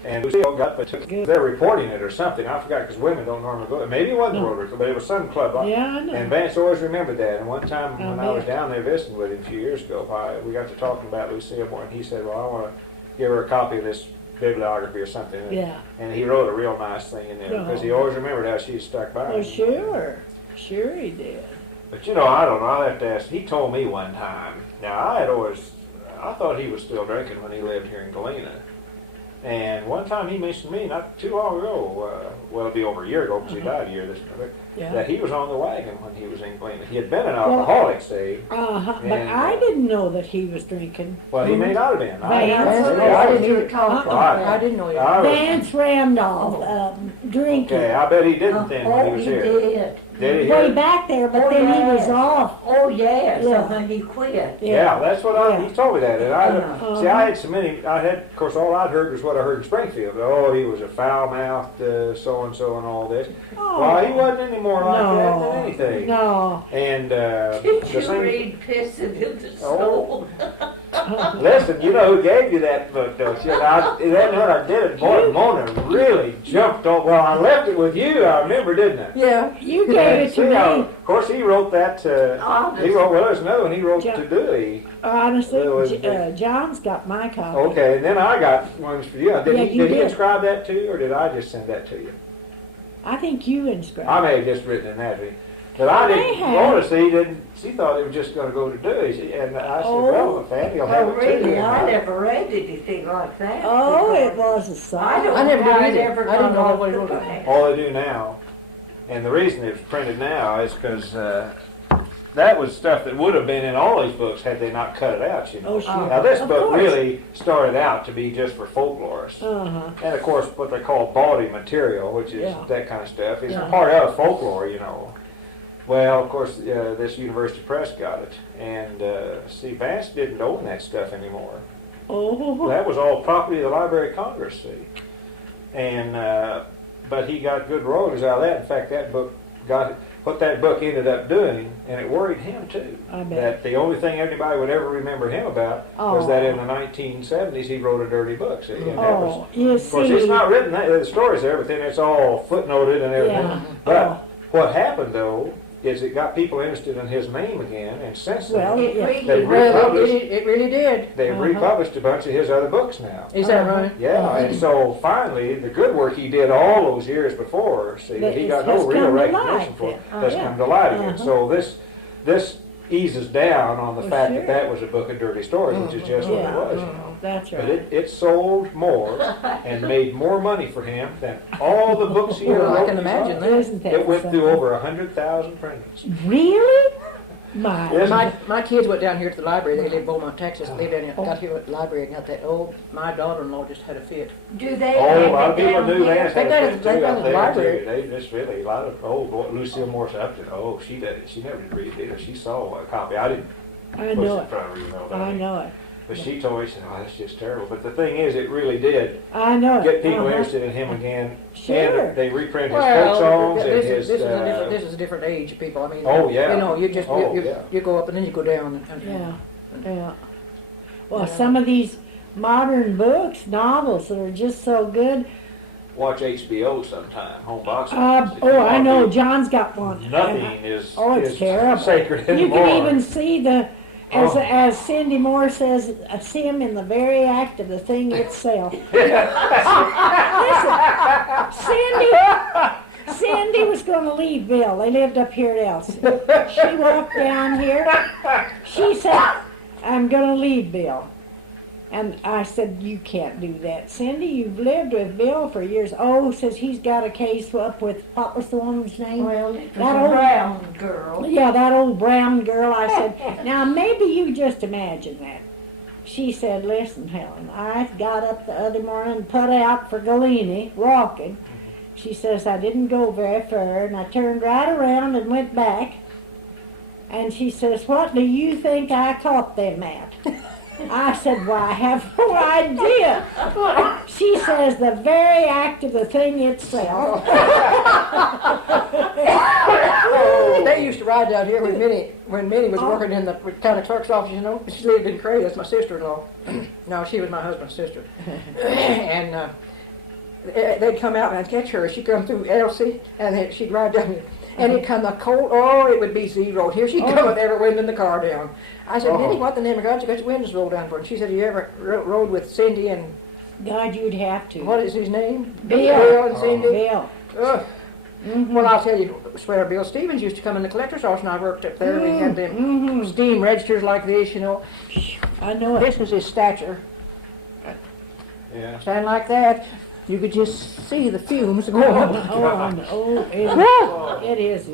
and we still got, but they're reporting it or something. I forgot because women don't normally go. Maybe it wasn't Rotary Club, but it was some club. Yeah, I know. And Vance always remembered that. And one time when I was down there visiting with him a few years ago, we got to talking about Lucille more, and he said, "Well, I want to give her a copy of this bibliography or something." And he wrote a real nice thing in there because he always remembered how she stuck by him. Oh, sure he did. But you know, I don't know. I'll have to ask. He told me one time. Now I thought he was still drinking when he lived here in Galena. And one time he mentioned to me, not too long ago, well, it'll be over a year ago because he died a year this year, that he was on the wagon when he was in Galena. He had been an alcoholic, see. But I didn't know that he was drinking. Well, he may not have been. I didn't know that. Vance Randolph drinking. Okay, I bet he didn't then when he was here. Did he? Way back there, but then he was off. Oh, yes, and then he quit. Yeah, that's what he told me that. And I had so many, of course, all I'd heard was what I heard in Springfield. Oh, he was a foul-mouthed so-and-so and all this. Well, he wasn't any more like that than anything. No. And Did you read Pissing in the Soul? Listen, you know who gave you that book, don't you? That when I did it, boy, Mona really jumped on. Well, I left it with you, I remember, didn't I? Yeah, you gave it to me. Of course, he wrote that. There's another one he wrote to Dewey. Honestly, John's got my copy. Okay, and then I got ones for you. Did he did. inscribe that to you, or did I just send that to you? I think you inscribed. I may have just written in that. But I didn't want to see. She thought it was just going to go to Dewey, and I said, "Well, Fanny, you'll have it too." Really? I never read anything like that. Oh, it was a song. I never did either. I didn't know what it was. All they do now, and the reason it's printed now is because that was stuff that would have been in all these books had they not cut it out, you know. Oh, sure. Now this Of book course. really started out to be just for folklorists. And of course what they call bawdy material, which is Yeah. that kind of stuff, is Yeah. part of folklore, you know. Well, of course, this University Press got it. And see, Vance didn't own that stuff anymore. Oh. That was all property of the Library of Congress, see. And, but he got good royalties out of that. In fact, that book what that book ended up doing, and it worried him too. I bet. That the only thing anybody would ever remember him about was Oh. that in the 1970s he wrote a dirty book. See? And that was, Oh, you of course, see. it's not written, the story's there, but then it's all footnoted and everything. Yeah. But Oh. what happened though, is it got people interested in his name again, and since Well, then, It yeah. really They Well, republished. it really did. they've Uh-huh. republished a bunch of his other books now. Is that Uh-huh. right? Yeah, and so finally, the good work he did all those years before, see, that he It got has no real come to recognition light for, then. has Yeah. come to light again. Uh-huh. So this eases down on the Well, fact sure. that was a book of dirty stories, which is just what Yeah. it was, you know. That's But right. it sold more and made more money for him than all the books he ever Well, I wrote. can imagine that. Isn't that It went through something? over 100,000 printings. Really? My. Yes. My kids went down here to the library. They live in Beaumont, Texas. They got here at the library and got that. Oh, my daughter-in-law just had a fit. Do they Oh, have a lot of it people down knew here? Vance had They got a it- fit they too got out it in the there library. too. They just really, a lot of, Lucille Morse Upton, she did it. She never did read it either. She saw a copy. I didn't I push know it in it. front of her, you know. what I mean? know it. But she told me, she said, oh, that's just terrible. But the thing is, it really did I know it. get people Uh-huh. interested in him again. Sure. And they reprinted his folk songs and his, this is a different age, people. I mean, Oh, yeah. you know, you just Oh, you, yeah. you go up and then you go down. And, Yeah. Well, some of these modern books, novels that are just so good. watch HBO sometime, home box Oh, office. I know. John's got one. Nothing And is, oh, it's is terrible. sacred you anymore. can even see Oh. as Cindy Moore says, see him in the very act of the thing itself. Listen, Cindy was going to leave Bill. They lived up here at Elsie. She walked down here. She said, I'm going to leave Bill. And I said, you can't do that. Cindy, you've lived with Bill for years. Oh, says he's got a case up with, what was the woman's name? Well, it was That a old- brown girl. Yeah, that old brown girl. I said, now maybe you just imagine that. She said, listen, Helen, I got up the other morning and put out for Galena, walking. She says, I didn't go very far, and I turned right around and went back. And she says, what do you think I caught them at? I said, well, I have no idea. She says, the very act of the thing itself. They used to ride down here when Minnie was working in the county clerk's office, you know. She lived in Cray. That's my sister-in-law. No, she was my husband's sister. And they'd come out and I'd catch her. She'd come through Elsie, and she'd ride down here. And it'd come the cold, it would be 0. Here she'd come with every window in the car down. I said, Minnie, what the name of God you got your windows rolled down for? And she said, you ever rode with Cindy and, God, you'd have to. what is his name? Bill. And Cindy. Bill. Ugh. Well, I'll tell you, swear, Bill Stevens used to come in the collector's office, and I worked up there, and he had them steam registers like this, you know. I know it. This was his stature. Yeah. Stand like that, you could just see the fumes going on. It is.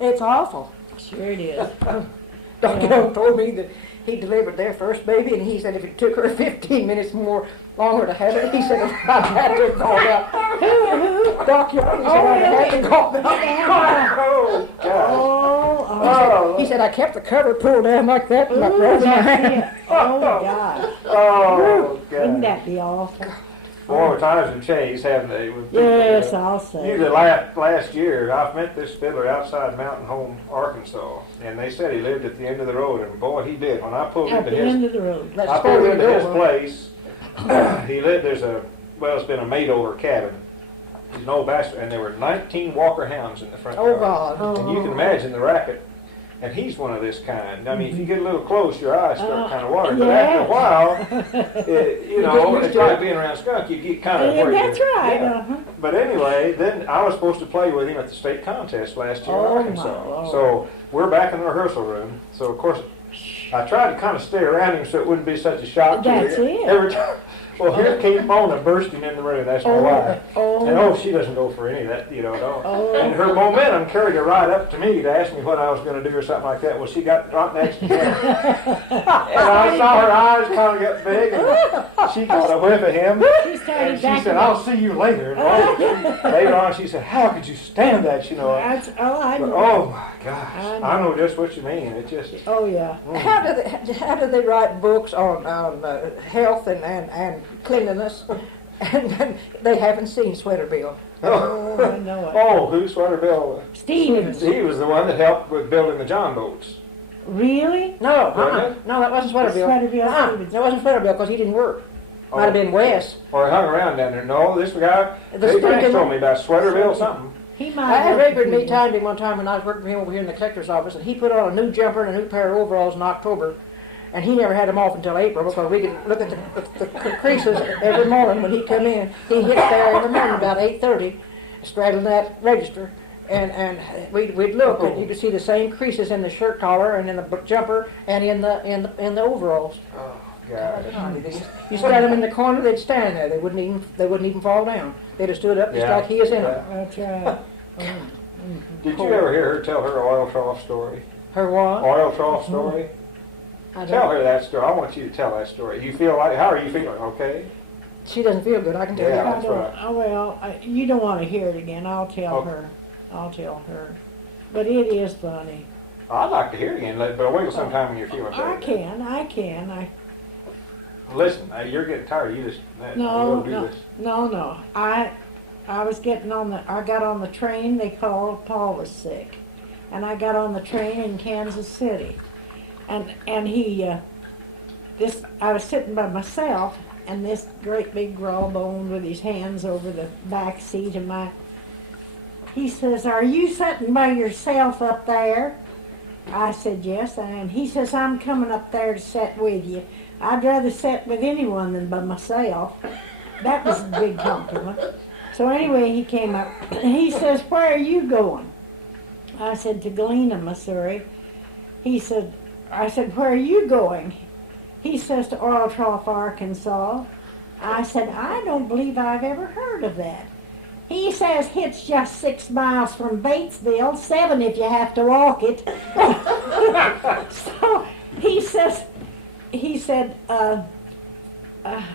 It's awful. Sure it is. Dr. Young told me that he delivered their first baby, and he said if it took her 15 minutes longer to have it, he said I'd have to call out. Who? Doc Young, he said I'd have to call out. Oh, God. Oh, He said I kept the cover pulled down like that, and I oh, froze my that's hand. it. Oh, God. Oh, Wouldn't God. that be awful? Boy, times have changed, haven't they? With people, Yes, I'll say. Usually last year, I've met this fiddler outside Mountain Home, Arkansas, and they said he lived at the end of the road, and boy, he did. When I pulled At into the his end of the road. That's I pulled into his over. place. He lived, it's been a made-over cabin. He's an old bastard, and there were 19 Walker hounds in the front Oh, yard. God. And you can imagine the racket. And he's one of this kind. I mean, if you get a little close, your eyes start kind of watering. But after a while, it's like being around skunk. You get kind of Yeah, worried. that's right. Yeah. Uh-huh. But anyway, then I was supposed to play with him at the state contest last year Oh, in my Arkansas. Lord. So we're back in the rehearsal room. So of course, I tried to kind of stay around him so it wouldn't be such a shock to That's me it. every time. Well, here came Mona bursting in the room. That's my wife. Oh, And she doesn't go for any of that, you know, at all. Oh. And her momentum carried her right up to me to ask me what I was going to do or something like that. Well, she got right next to me. And I saw her eyes kind of get big, and she got a whiff of him. And she said, I'll see you later. And later on, she said, how could you stand that, you know? I know. But, oh, my gosh. I know just what you mean. It just... Oh, yeah. How do they write books on health and cleanliness, and they haven't seen Sweater Bill? Oh, I know it. Oh, who, Sweater Bill? Stevens. He was the one that helped with building the John boats. Really? No, Wasn't it? no, that wasn't Sweater Bill. Sweater Bill Stevens. That wasn't Sweater Bill because he didn't work. Might have been Wes. Or he hung around down there. No, this guy, The Dave Banks stinking- told me about Sweater Bill something. He I might had have Rayford worked me timed him one time when I was working for him over here in the collector's office, and he put on a new jumper and a new pair of overalls in October, and he never had them off until April because we could look at the creases every morning when he come in. He hit there every morning about 8:30, straddling that register, and we'd look and you could see the same creases in the shirt collar and in the jumper and in the overalls. Oh, God. You stand them in the corner, they'd stand there. They wouldn't even fall down. They'd have stood up just Yeah. like he is in them. That's right. Did you ever hear her tell her oil trough story? Her what? Oil trough story? I Tell don't. her that story. I want you to tell that story. You feel like, how are you feeling? Okay? She doesn't feel good. I can tell Yeah. you. I That's don't, right. well, you don't want to hear it again. I'll tell Okay. her. I'll tell her. But it is funny. I'd like to hear it again, but wait till sometime when you're feeling better. I can. Listen, you're getting tired. You just, No, we'll do no, this. no. I was getting I got on the train. They called Paul was sick, and I got on the train in Kansas City, and he I was sitting by myself, and this great big raw bone with his hands over the back seat of my. He says, "Are you sitting by yourself up there?" I said, "Yes, I am." He says, "I'm coming up there to sit with you. I'd rather sit with anyone than by myself." That was a big compliment. So anyway, he came up. He says, "Where are you going?" I said, "To Galena, Missouri." I said, "Where are you going?" He says, "To Oil Trough, Arkansas." I said, "I don't believe I've ever heard of that." He says, "It's just 6 miles from Batesville, 7 if you have to walk it." So he said,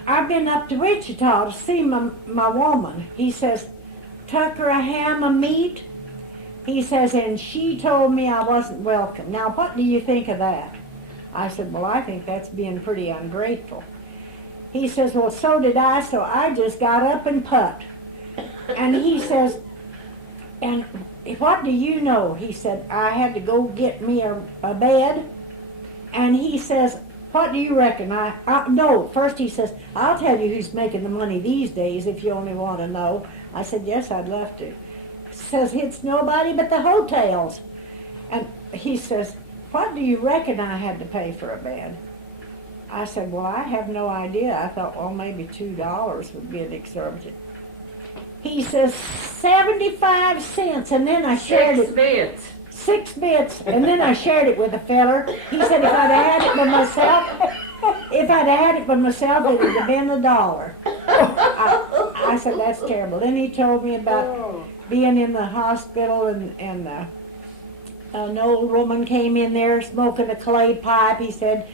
"I've been up to Wichita to see my woman." He says, "Took her a ham of meat." He says, "And she told me I wasn't welcome." Now, what do you think of that? I said, "Well, I think that's being pretty ungrateful." He says, "Well, so did I, so I just got up and put." And he says, "And what do you know?" He said, "I had to go get me a bed." And he says, "What do you reckon?" No, first he says, "I'll tell you who's making the money these days if you only want to know." I said, "Yes, I'd love to." He says, "It's nobody but the hotels." And he says, "What do you reckon I had to pay for a bed?" I said, "Well, I have no idea." I thought, well, maybe $2 would be an exorbitant. He says, 75 cents, and then I shared 6 it. bits. 6 bits, and then I shared it with a feller. He said if I'd had it by myself, it would have been $1. I said, "That's terrible." Then he told me about being in the hospital, and an old woman came in there smoking a clay pipe. He said,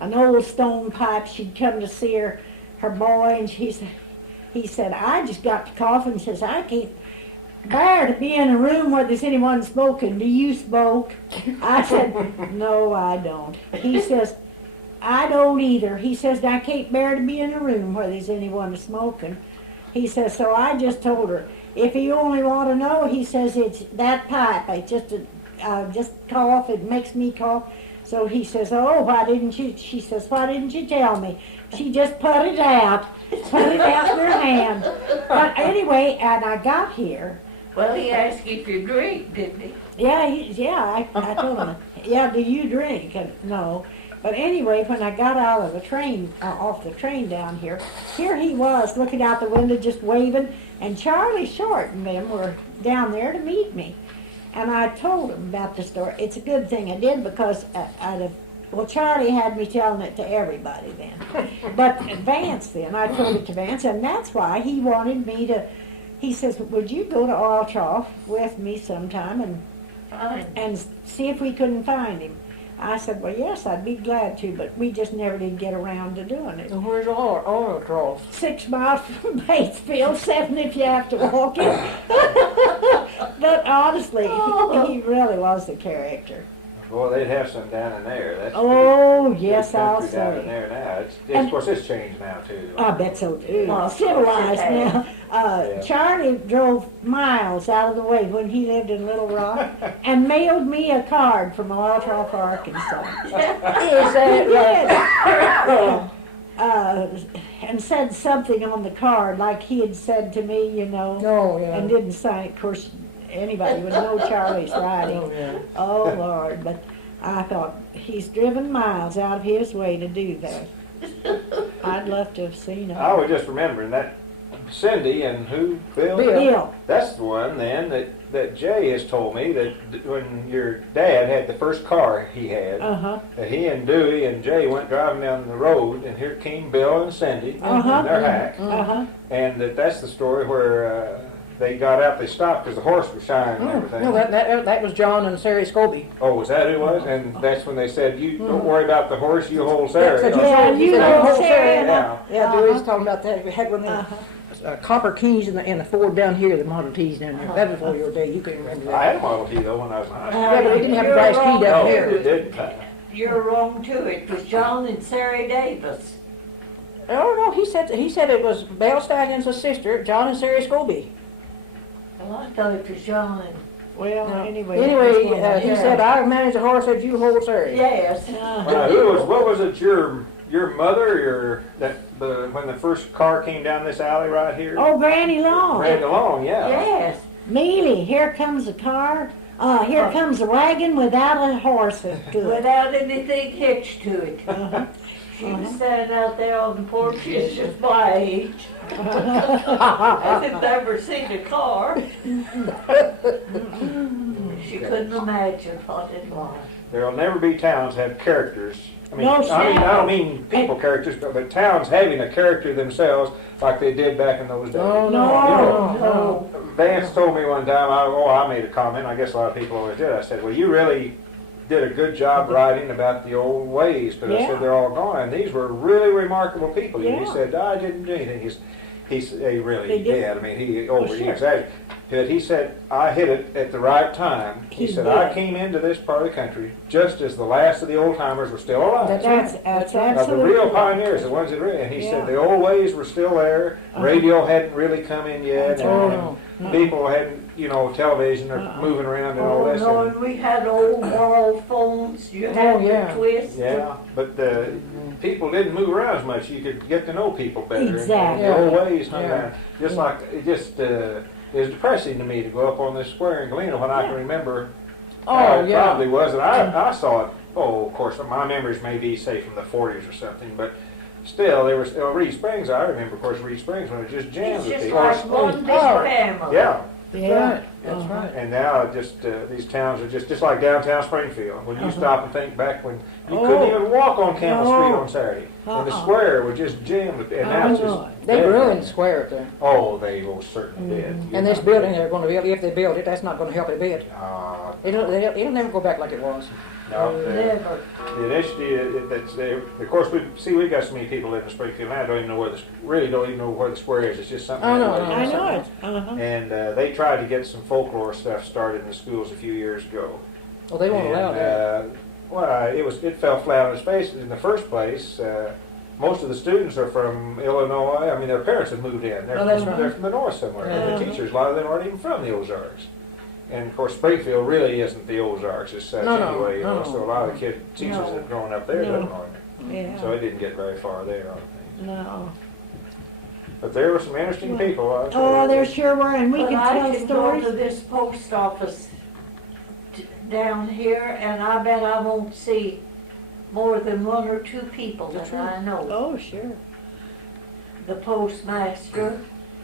an old stone pipe. She'd come to see her boy, and he said, "I just got to coughing." He says, "I can't bear to be in a room where there's anyone smoking. Do you smoke?" I said, "No, I don't." He says, "I don't either." He says, "I can't bear to be in a room where there's anyone smoking." He says, "So I just told her, if you only want to know," he says, "it's that pipe. I just cough. It makes me cough." So he says, "Oh, why didn't you?" She says, "Why didn't you tell me?" She just put it out in her hand. But anyway, and I got here. Well, he asked you if you drink, didn't he? Yeah, I told him, "Yeah, do you drink?" And no. But anyway, when I got out of the train, off the train down here he was looking out the window just waving, and Charlie Short and them were down there to meet me. And I told him about the story. It's a good thing I did, because Charlie had me telling it to everybody then. But Vance then, I told it to Vance, and that's why he wanted me he says, would you go to Oil Trough with me sometime and see if we couldn't find him? I said, well, yes, I'd be glad to, but we just never did get around to doing it. And where's Oil Trough? 6 miles from Batesville, 7 if you have to walk it. But honestly, he really was a character. Boy, they'd have some down in there. That's Oh, pretty yes, good I'll country down in say. there now. Of course, it's changed now too. I bet so too. Oh, Civilized of course it now. Yeah. Charlie drove miles out of the way when he lived in Little Rock and mailed me a card from Oil Trough, Arkansas. Is that right? And said something on the card like he had said to me, you know, Oh, yeah. and didn't sign it. Of course, anybody would know Charlie's writing. Oh, yeah. Oh, Lord. But I thought, he's driven miles out of his way to do that. I'd love to have seen him. I was just remembering that Cindy and who? Bill? Bill. That's the one then that Jay has told me that when your dad had the first car he had, Uh-huh. that he and Dewey and Jay went driving down the road, and here came Bill and Cindy Uh-huh. in their hack, Uh-huh. and that's the story where they got out, they stopped because the horse was shying and everything. No, that was John and Sarah Scobie. Oh, was that who it was? And that's when they said, "You don't worry about the horse, you hold Sarah." Yeah, Yeah, He you said, know "Hold Sarah. Yeah. Yeah, Dewey's talking about that. We had one of the Uh-huh. copper keys in the Ford down here, the Model T's down there. That was before your day. You couldn't remember I that. had a Model T though when I was in high school. Yeah, but we didn't have a brass key down No, here. it didn't. You're wrong too. It was John and Sarah Davis. Oh no, he said it was Belle Stallion's sister, John and Sarah Scobie. Well, I thought it was John and... Well, No. anyway. He said, "I manage the horse that you hold, Sarah." Yes. Well, what was it? Your mother, when the first car came down this alley right here, Oh, Granny Long. ran along, yeah. Yes. Mealy, here comes a car. Here comes a wagon without a horse to it. Without anything hitched to it. Uh-huh. She was standing out there on the porch. She's just my age. I've never seen a car. She couldn't imagine what it was. There'll never be towns that have characters. I mean, No, I don't mean people characters, but towns having a character themselves like they did back in those days. No, No. Vance told me one time, I made a comment, I guess a lot of people always did. I said, well, you really did a good job writing about the old ways, but I Yeah. said they're all gone. And these were really remarkable people. And he Yeah. said, I didn't do anything. He really They did. did. I mean, he sure. exaggerated. But he said, I hit it at the right time. He He said, did. I came into this part of the country just as the last of the old timers were still alive. That's Now, the absolutely real right. pioneers, the ones that really, and he Yeah. said the old ways were still there. Uh-huh. Radio hadn't really come in yet, That's right. and people hadn't, television or Uh-uh. moving around and all Oh, this. no, and- and we had old world phones. You had yeah. to twist. yeah, but people didn't move around as much. You could get to know people better. and Exactly. the old ways hung Yeah. around. Just like, it was depressing to me to go up on this square in Galena when I can remember how it probably was. And I saw it, of course, my memories may be, say, from the 40s or something, but still, there was Reed Springs. I remember, of course, Reed Springs when it just jammed It's with just people. like one big Oh. family. Yeah, Yeah. That's right. and now these towns are just like downtown Springfield. When you stop and think back when you couldn't even walk on Campbell Street on Saturday, and the square was just jammed with, and now it's just They dead. ruined the square up there. Oh, they most certainly did. And this building they're going to build, if they build it, that's not going to help it a bit. It'll never go back like it was. No, Never. the initiative that's there. Of course, we got so many people living in Springfield. And I don't even know where the square is. It's just something. Oh, no, that way. no. I know it. Uh-huh. And they tried to get some folklore stuff started in the schools a few years ago. Well, they won't allow that. Well, it fell flat on its face in the first place. Most of the students are from Illinois. I mean, their parents have moved in. They're, Oh, that's from, right. they're from the north somewhere. And Uh-huh. the teachers, a lot of them aren't even from the Ozarks. And of course, Springfield really isn't the Ozarks as such No, no, anyway. no. So a lot of the teachers No. that have grown up there No. don't know it. Yeah. So it didn't get very far there on things. No. But there were some interesting people. I'll tell Oh, you. there sure were, and we But could I tell can go stories. to this post office down here, and I bet I won't see more than one or two people that I know. Oh, sure. The postmaster,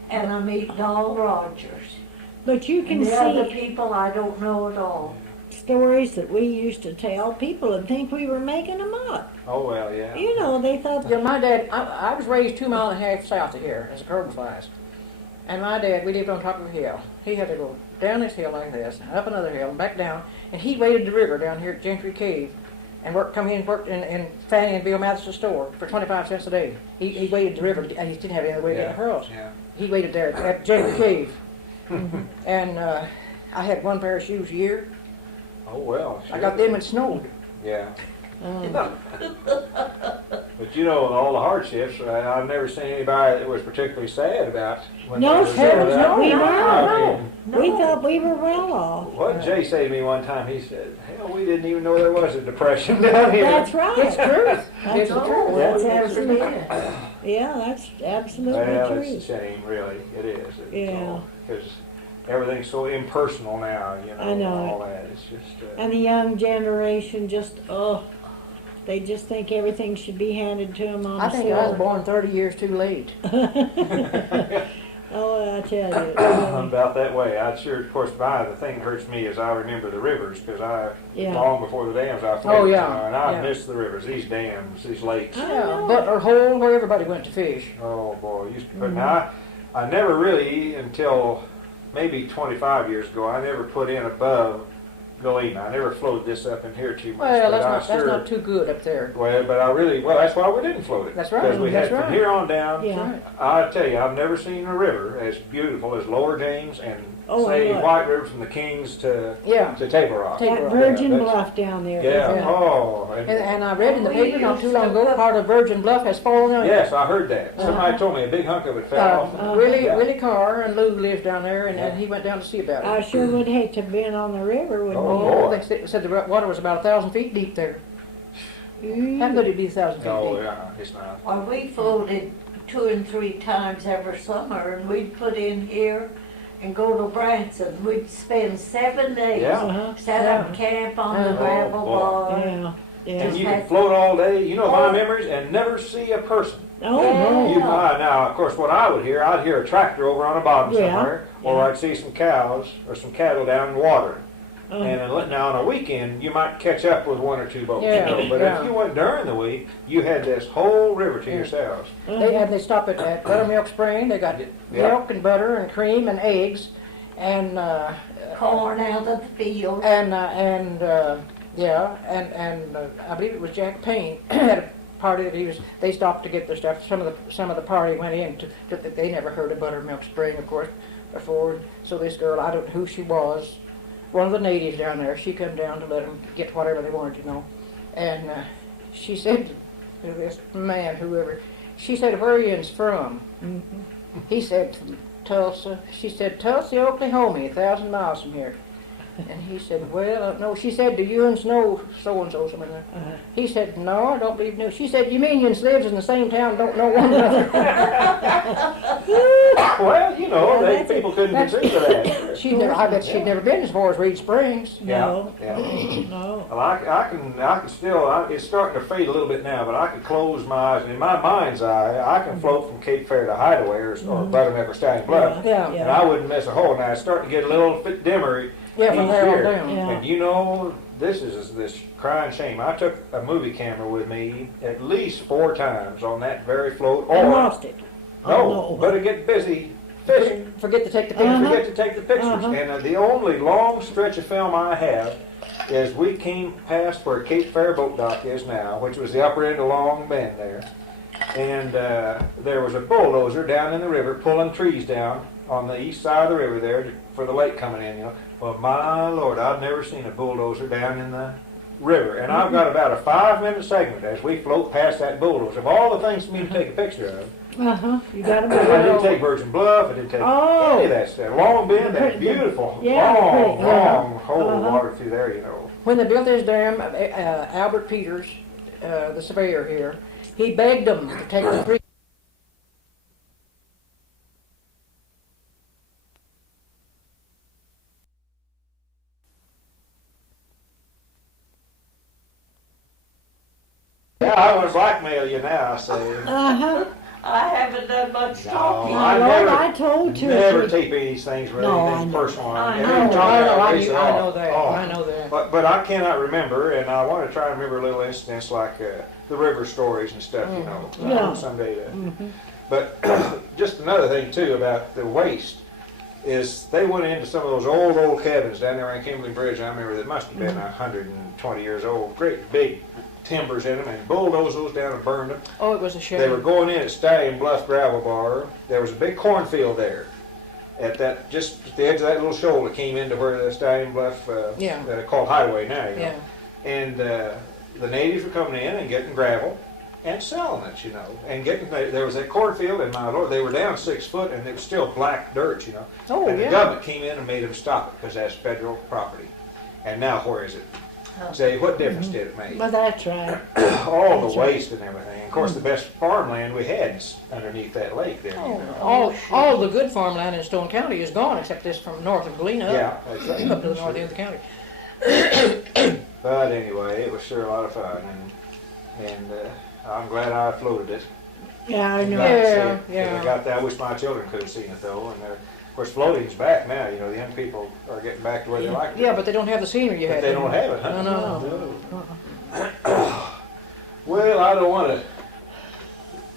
and I meet Doll Rogers. But you can And the other see people I don't know at all. stories that we used to tell. People would think we were making them up. Oh, well, yeah. You know, they thought, Yeah, my dad, I was raised 2.5 miles south of here as a curtain flies. And my dad, we lived on top of a hill. He had to go down this hill like this, and up another hill, and back down. And he waded the river down here at Gentry Cave, and come in and worked in Fannie and Bill Matheson's store for 25 cents a day. He waded the river, and he didn't have any other way to get across. Yeah. He waited there at Gentry Cave. And I had one pair of shoes a year. Oh, well. Sure. I got them when it snowed. Yeah. But you know, all the hardships, I've never seen anybody that was particularly sad about when No, they were sir, there. no, we I weren't. mean, We thought we were well off. what did Jay say to me one time? He said, hell, we didn't even know there was a depression down here. That's right. It's true. That's It's the truth. That's Yeah. absolutely. Yeah, that's absolutely Well, true. it's a shame, really. It is. Yeah. Because everything's so impersonal now, you know. I know and all that. It's just. And the young generation just, they just think everything should be handed to them on I a think I was silver. born 30 years too late. Oh, I tell you. I'm about that way. I sure, of course, the thing that hurts me is I remember the rivers because Yeah. long before the dams, I Oh, yeah. and I Yeah. miss the rivers, these dams, these lakes. I Yeah, know. Butler Hole, where everybody went to fish. Oh boy, used to put. Now, I never really until maybe 25 years ago. I never put in above Galena. I never floated this up in here too much. Well, but that's not too good up there. Well, but that's why we didn't float it. That's right. Because we That's had right. from here on down. Yeah. Right. I tell you, I've never seen a river as beautiful as Lower James and Oh, say I know. White River from the Kings to Yeah. Table Rock. Table That Rock. Virgin Yeah, Bluff down there. Yeah. Yeah. Oh. And I read in the paper not too long ago, part of Virgin Bluff has fallen out. Yes, I heard that. Somebody told me a big hunk of it fell off. Willie Yeah. Carr and Lou lives down there, and Yeah. he went down to see about it. I sure would hate to have been on the river, wouldn't Oh, boy. They said the water was about 1,000 feet deep there. you? How could it be 1,000 feet Oh, deep? yeah, it's not. Well, we floated 2 and 3 times every summer, and we'd put in here and go to Branson. We'd spend 7 days. Yeah. Uh-huh. Set up camp on the Oh, gravel boy. bar. Yeah. Yeah. And you can float all day, you know my memories, and never see a person. Oh, Yeah. no. Now, of course, what I'd hear a tractor over on the bottom Yeah. somewhere, or Yeah. I'd see some cows or some cattle down in water. Uh-huh. And now on a weekend, you might catch up with 1 or 2 boats. Yeah, You know, but yeah. if you went during the week, you had this whole river to yourselves. They stop at Buttermilk Spring. They got Yeah. milk and butter and cream and eggs, and Corn out of the field. I believe it was Jack Payne had a party that they stopped to get their stuff. Some of the party went in they never heard of Buttermilk Spring, of course, before. So this girl, I don't know who she was, one of the natives down there, she come down to let them get whatever they wanted, you know. And she said to this man, whoever, she said, "Where are you from?" He said, "From Tulsa." She said, "Tulsa, Oklahoma, 1,000 miles from here." And he said, "Well, I don't know." She said, "Do you and know so-and-so?" He said, "No, I don't believe no." She said, "You mean you lives in the same town, don't know one another?" Well, you know, Yeah, people couldn't conceive of that. I bet she'd never been as far as Reed Springs. No. Yeah. No. Well, I can still, it's starting to fade a little bit now, but I can close my eyes, and in my mind's eye, I can float from Cape Fair to Hideaway or Buttermilk or Stallion Bluff, Yeah. and I wouldn't miss a hole. Now, it's starting to get a little bit dimmer Yeah, from each there on year. down. Yeah. And you know, this is this crying shame. I took a movie camera with me at least 4 times on that very float. I lost it. No, but it get busy fishing. Forget to take the And picture. forget to take the pictures. And the only long stretch of film I have is we came past where Cape Fair boat dock is now, which was the upper end of Long Bend there. And there was a bulldozer down in the river pulling trees down on the east side of the river there for the lake coming in, you know. Well, my Lord, I've never seen a bulldozer down in the river. And I've got about a 5-minute segment as we float past that bulldozer of all the things for me to take a picture of. You got I didn't take Virgin Bluff. I didn't take any of that stuff. Long Bend, that beautiful, long hole of water through there, you know. When they built this dam, Albert Peters, the surveyor here, he begged them to take the creek. Yeah, I want to blackmail you now, I say. I haven't done much talking. I Lord, never- I told you. Never tape any of these things with No, I anything know. personal. I And know. every time I base it know off. that. Oh. I know that. But I cannot remember, and I want to try and remember little incidents like the river stories and stuff, you know, Yeah. someday. But just another thing too about the waste is they went into some of those old cabins down there on Kimberly Bridge. I remember that must have been 120 years old. Great big timbers in them, and bulldozed those down and burned them. Oh, it was a shame. They were going in at Stallion Bluff Gravel Bar. There was a big cornfield there. At that, just at the edge of that little shoal that came into where the Stallion Bluff, called Highway now, you know. Yeah. And the natives were coming in and getting gravel and selling it, you know. And there was that cornfield, and my Lord, they were down 6 foot, and it was still black dirt, you know. Oh, and yeah. the government came in and made them stop it because that's federal property. And now where is it? Say, what difference did it make? Well, that's right. All That's the waste and everything. And of course, the best farmland we had is underneath that lake there. Oh, You know. all the good farmland in Stone County is gone, except this from north of Galena up. Yeah, that's right. Up to the north end of the county. But anyway, it was sure a lot of fun, and I'm glad I floated it. Yeah, I know. Yeah. Because I got that. I wish my children could have seen it though. And of course, floating's back now. You know, the young people are getting back to where they like it. Yeah, but they don't have the scenery you But had. they don't have it, huh? No. Well, I don't want to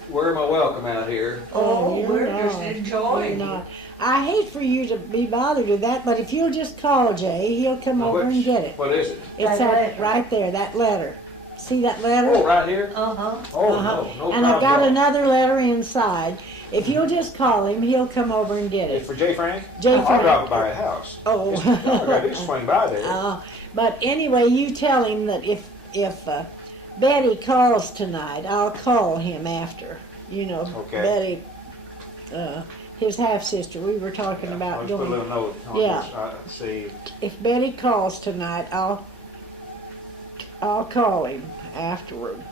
wear my welcome out here. Oh, you we're know. just enjoying You're it. not. I hate for you to be bothered with that, but if you'll just call Jay, he'll come over and get it. What is it? It's That that letter. right there, that letter. See that letter? Oh, right here? Uh-huh. Oh, Uh-huh. no And I've got problem. another letter inside. If you'll just call him, he'll come over and get It's it. for Jay Frank? Jay I'll Frank. drop it by his house. Oh. All I gotta do is swing by there. But anyway, you tell him that if Betty calls tonight, I'll call him after. You know, Okay. Betty, his half sister. We were talking I'll about just put a going. little note on Yeah. this. See, If Betty calls tonight, I'll call him afterward.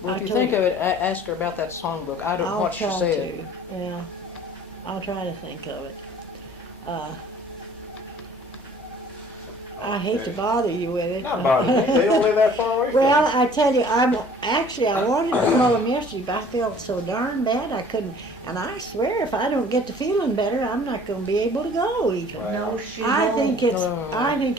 Well, I if you told think you. of it, ask her about that songbook. I don't know I'll what she try said. to. Yeah, I'll try to think of it. I hate to bother you with it. not bothering me. They don't live that far away from Well, me. I tell you, I wanted to call him yesterday, but I felt so darn bad I couldn't. And I swear, if I don't get to feeling better, I'm not going to be able to go even. Right. No, she I won't. think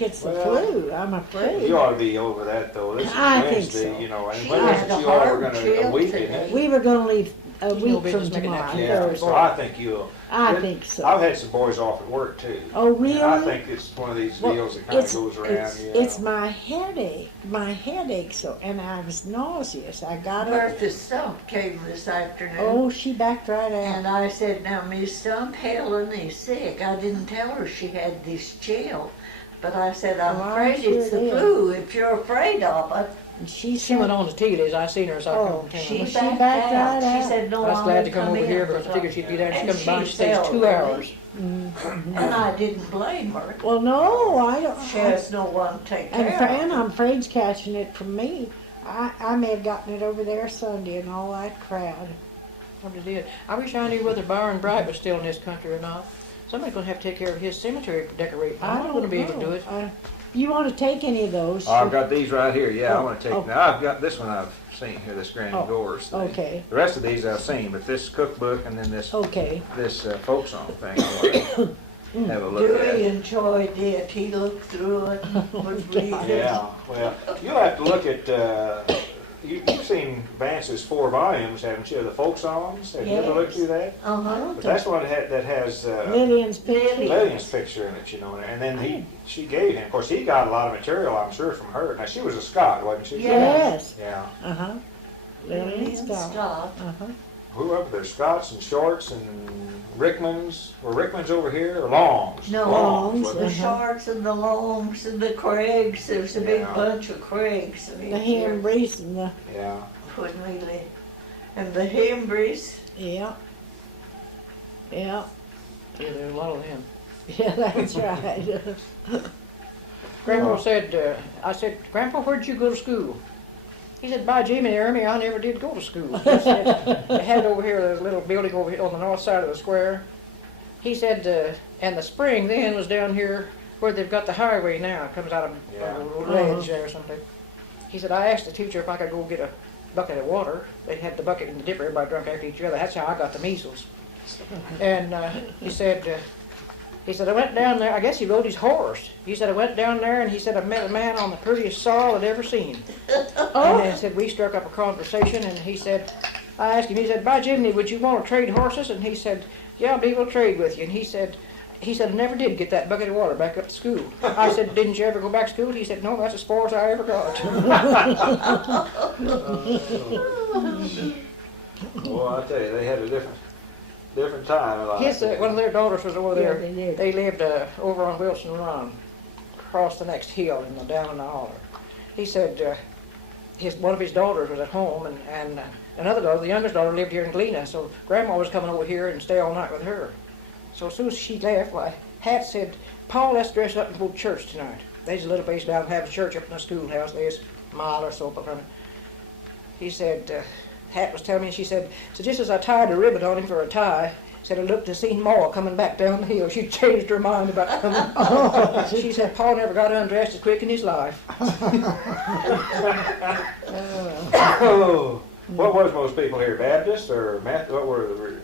it's the Well, flu. I'm afraid. You ought to be over that though. This is I think Wednesday, so. you know, and She when had is a it you all were hard gonna, a chill week, today. isn't it? We were going to leave a No week from business making that tomorrow. kid. Yeah, Thursday. so I think you'll. I think so. I've had some boys off at work too. Oh, really? And I think it's one of these Well, deals that kind of goes around. you know. It's my headache, so, and I was nauseous. I got her. Bertha Stump came this afternoon. Oh, she backed right And out. I said, now, Miss Stump, Helen is sick. I didn't tell her she had this chill. But I said, I'm Oh, I'm afraid sure it's the it is. flu. If you're afraid of it. And she She went said, on to tea days. I seen her as I come Oh, from town. She Well, she backed backed out. right out. She said, no, I was I glad won't to come come over in here because I figured she'd be there. She And comes by and she stays felt 2 really- hours. And I didn't blame her. well, no, I don't. She has no one to take And care of Fran, her. I'm afraid's catching it from me. I may have gotten it over there Sunday and all that crowd. What it is. I wish I knew whether Byron Bright was still in this country or not. Somebody's going to have to take care of his cemetery decorating. I'm not going to be able to do it. You want to take any of those? Oh, I've got these right here. Yeah, I Oh, want to take. oh. Now I've got this one I've seen here. This Granny Oh, Gore's thing. okay. The rest of these I've seen, but this cookbook and then this Okay. folk song thing. I want to have a look at. Dewey enjoyed it. He looked through it and was reading. Yeah, well, you'll have to look at, you've seen Vance's 4 volumes, haven't you, of the folk songs? Have you ever looked Yes. through that? Uh-huh. But that's one that has Lillian's picture. Lillian's picture in it, you know, and then she gave him, of course, he got a lot of material, I'm sure, from her. Now, she was a Scot, wasn't she? Yes. Yeah. Uh-huh. Lillian Scott. Uh-huh. Who up there? Scots and Shorts and Rickmans. Were Rickmans over here or Longs? No, Longs, the uh-huh. Sharks and the Longs and the Craigs. There's a big Yeah. bunch of Craigs. The Hembries and the, Yeah. When we lived. And the Hembries. yeah. Yeah. Yeah, there's a lot of them. Yeah, that's right. Grandpa said, I said, Grandpa, where'd you go to school? He said, by Jimmy and Irma, I never did go to school. He said, they had over here, there's a little building over here on the north side of the square. He said, and the spring then was down here where they've got the highway now. It comes out of Yeah. a ledge there or something. He said, I asked the teacher if I could go get a bucket of water. They had the bucket and the dipper, everybody drank after each other. That's how I got the measles. And he said, I went down there, I guess he rode his horse. He said, I went down there and he said, I met a man on the prettiest saw I'd ever seen. And then said, we struck up a conversation and he said, I asked him, he said, by Jiminy, would you want to trade horses? And he said, yeah, I believe I'll trade with you. And he said, I never did get that bucket of water back up to school. I said, didn't you ever go back to school? He said, no, that's as far as I ever got. Well, I tell you, they had a different time in life. One of their daughters was over Yeah, there. they did. They lived over on Wilson Run, across the next hill down in the holler. He said one of his daughters was at home, and another daughter, the youngest daughter, lived here in Galena. So Grandma was coming over here and stay all night with her. So as soon as she left, Hat said, Paul, let's dress up and go to church tonight. There's a little place down have a church up in the schoolhouse. There's a mile or so up from it. He said, Hat was telling me, she said, so just as I tied a ribbon on him for a tie, said I looked and seen Ma coming back down the hill. She changed her mind about coming. She said Paul never got undressed as quick in his life. Oh, what was most people here, Baptist or what were the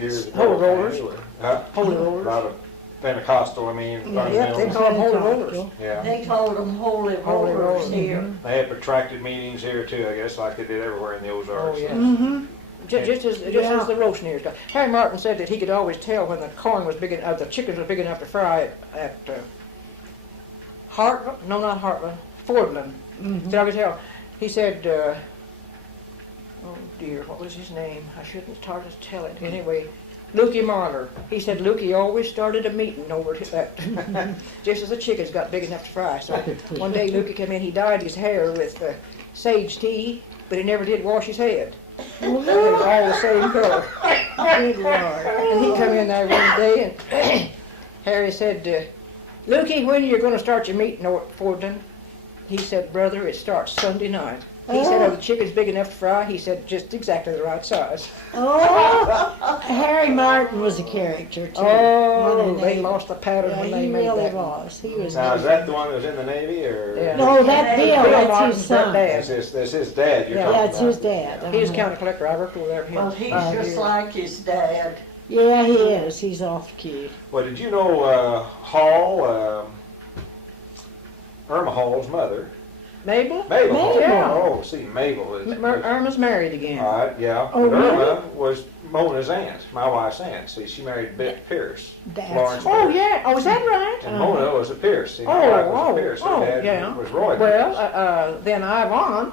years ago? Holy Rollers. Huh? Holy Rollers. A lot of Pentecostal, I mean. Yeah, they call them Holy Rollers. Yeah. They called them holy rollers here. They had protracted meetings here too, I guess, like they did everywhere in the Ozarks. Oh, yes. Mm-hmm. Just as the roast nears got. Harry Martin said that he could always tell when the corn was big enough, the chickens were big enough to fry at Hartland. No, not Hartland. Fordland. Mm-hmm. So I could tell. He said, oh dear, what was his name? I shouldn't start to tell it. Anyway, Lukey Marler. He said Lukey always started a meeting over that, just as the chickens got big enough to fry. So one day Lukey came in, he dyed his hair with sage tea, but he never did wash his head. They were all the same color. Good Lord. And he come in there one day and Harry said, Lukey, when are you going to start your meeting over at Fordland? He said, brother, it starts Sunday night. He said, are the chickens big enough to fry? He said, just exactly the right size. Oh, Harry Martin was a character too. Oh, they lost the pattern Yeah, when they he made really that. was. He was. Now, is that the one that was in the Navy, or? Yeah. No, that Bill, that's Martin's his son. dad. That's his dad you're Yeah, talking That's about. his dad. He was Uh-huh. county collector. I worked over there with him. Well, he's 5 just years. like his dad. Yeah, he is. He's off key. Well, did you know Hall, Irma Hall's mother? Mabel? Mabel. Mabel. Yeah. Oh, see, Mabel is. Irma's married again. All right, yeah. Oh, But really? Irma was Mona's aunt, my wife's aunt. See, she married Bette Pierce. That's Lawrence Oh, Pierce. yeah. Oh, is that right? And Mona was a Pierce. See, my wife was a Pierce. Her dad yeah. was Roy Well, Pierce. then Yvonne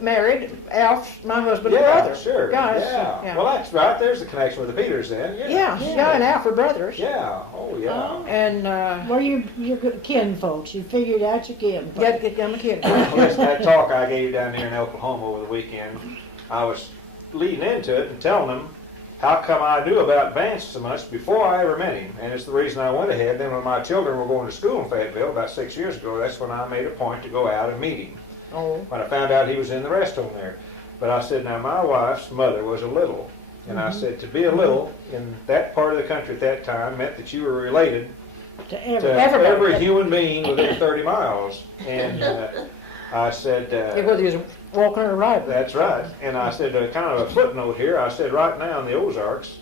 married Alf, my husband's Yeah, brother. sure. Guys, Yeah. Well, that's right. There's the connection with the Peters then. yeah, and Alf were brothers. Yeah. Oh, yeah. And Well, you're kin folks. You figured out your kin you had to folks. get them a kid. Well, listen, that talk I gave down there in Oklahoma over the weekend, I was leading into it and telling them how come I knew about Vance so much before I ever met him. And it's the reason I went ahead. Then when my children were going to school in Fayetteville about 6 years ago, that's when I made a point to go out and meet him. Oh, When I found out he was in the rest home there. But I said, now my wife's mother was a Little. And I said, to be a Little in that part of the country at that time meant that you were related To to everybody. every human being within 30 miles. And I said, whether he was walking or riding. that's right. And I said, kind of a footnote here, I said, right now in the Ozarks,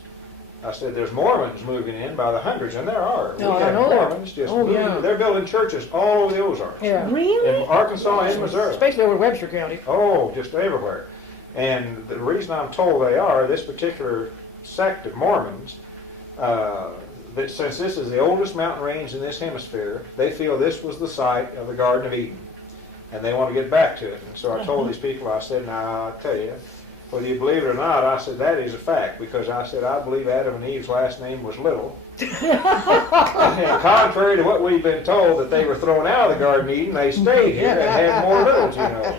I said, there's Mormons moving in by the hundreds, and there are. No, We I have know that. Mormons just Oh, moving. yeah. They're building churches all over the Ozarks. Yeah. Really? In Arkansas and Missouri. Especially over in Webster County. Oh, just everywhere. And the reason I'm told they are, this particular sect of Mormons, that since this is the oldest mountain range in this hemisphere, they feel this was the site of the Garden of Eden. And they want to get back to it. And so I told these people, I said, now I'll tell you, whether you believe it or not, I said, that is a fact. Because I said, I believe Adam and Eve's last name was Little. And contrary to what we've been told, that they were thrown out of the Garden of Eden, they stayed here and had more Littles, you know.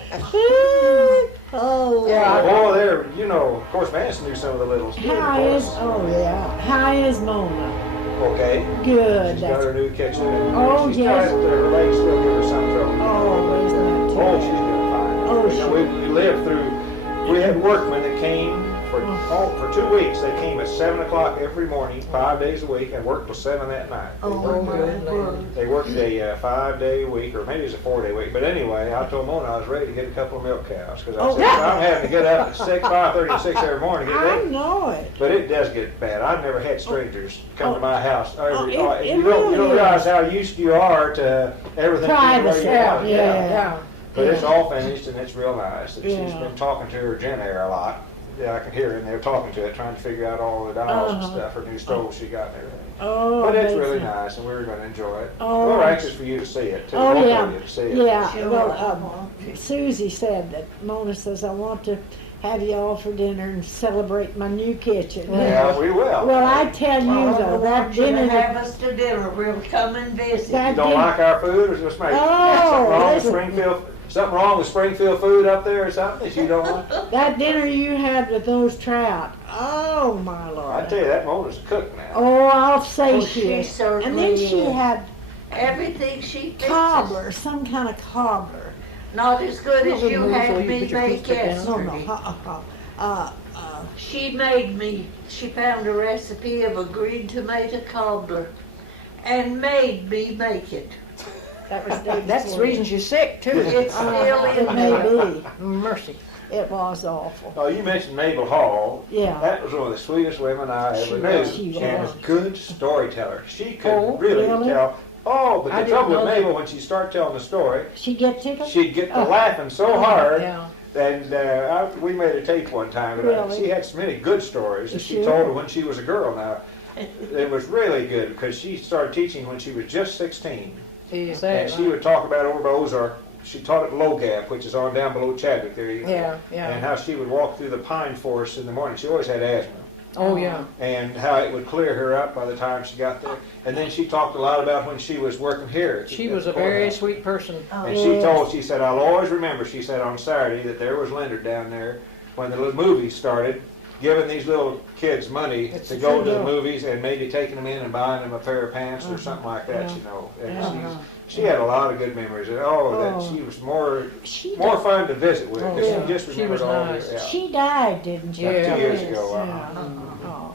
Oh, Yeah. Boy, they're, you know, of course, Vance knew some of the Littles too. of How is? course. Oh yeah. How is Mona? Okay. Good. She's got That's. her new kitchen. And Oh, she's yes. got her legs still give her some trouble. Oh, isn't that too Oh, bad? she's doing fine. Oh, You know, we lived through, we had workmen that came for 2 weeks. They came at 7 o'clock every morning, 5 days a week, and worked till 7 that night. Oh, my word. They worked a 5-day week, or maybe it was a 4-day week. But anyway, I told Mona I was ready to get a couple of milk cows. Because I said, I'm having to get up at 5:30 and 6 every morning to get I ready. know it. But it does get bad. I've never had strangers come to my house. it You don't really realize is. how used you are to everything. being the way Privacy. you want it. Yeah. But it's all finished and it's real nice. And she's Yeah. been talking to her Jen Air a lot. Yeah, I can hear her in there talking to it, trying to figure out all the dials and stuff, her new stove she got and everything. Oh, But it's amazing. really nice, and we're going to enjoy it. Oh. We're anxious for you to see it, too. Oh, Both yeah. of you to see it. Yeah, Sure. well, Susie said that Mona says, I want to have you all for dinner and celebrate my new kitchen. Yeah, we will. Well, I tell you Well, I though, that want you to dinner, have us to dinner, we'll come and visit. You that don't dinner, like our food, or just make Oh, something wrong with listen. Springfield? Something wrong with Springfield food up there or something that you don't like? that dinner you had with those trout, oh my I Lord. tell you, that Mona's a cook now. Oh, I'll say Oh, she she is. certainly And then she is. had Everything she fixes, cobbler, some kind of cobbler. not as good as you Well, had so you me put your make feet down. No, no, yesterday. She made me, she found a recipe of a green tomato cobbler and made me make it. That was Dave's That's the word. reason she's sick, too. It's still It in may there. be. Mercy. It was awful. Oh, you mentioned Mabel Hall. Yeah. That was one of the sweetest women I ever knew. She And a was. good storyteller. She could Oh, really really? tell. Oh, but I the didn't trouble with know that. Mabel, when she started telling the story, She get tickled? she'd get to Oh. laughing so hard. Yeah. And we made a tape one time. And Really? she had so many good stories that she Sure. told her when she was a girl. Now, it was really good because she started teaching when she was just 16. Is that And she right? would talk about over by Ozark. She taught at Low Gap, which is on down below Chadwick there. Yeah, And yeah. how she would walk through the pine forest in the morning. She always had asthma. Oh, yeah. And how it would clear her up by the time she got there. And then she talked a lot about when she was working here. She was a very sweet person. And she said, I'll always remember, she said on Saturday that there was Leonard down there when the little movies started, giving these little kids money It's to a go true to the deal. movies and maybe taking them in and buying them a pair of pants or something like that, Yeah. you know. And Uh-huh. she had a lot of good memories. And, that Oh. she was more She fun to visit with. Oh, 'Cause yeah. She just She remembered was all nice. the, She died, didn't she? Yeah. 2 years Yes, ago. yeah. Oh.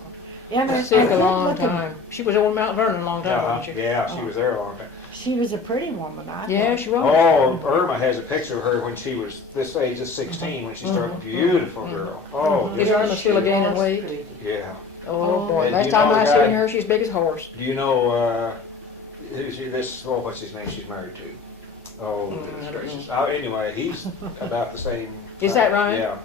Yeah, but Sick I a think long looking- time. She was on Mount Vernon a long time, Uh-huh. wasn't she? Yeah, she was there a long time. She was a pretty woman, I Yeah, thought. she was. Oh, Irma has a picture of her when she was this age of 16 when she started. Beautiful girl. Oh, Is just- Irma still gaining weight? yeah. Oh, boy. And Last you time know I the guy- seen her, she's big as a horse. Do you know what's his name she's married to? Oh, I goodness don't gracious. Anyway, he's about the same. Is that right? Yeah.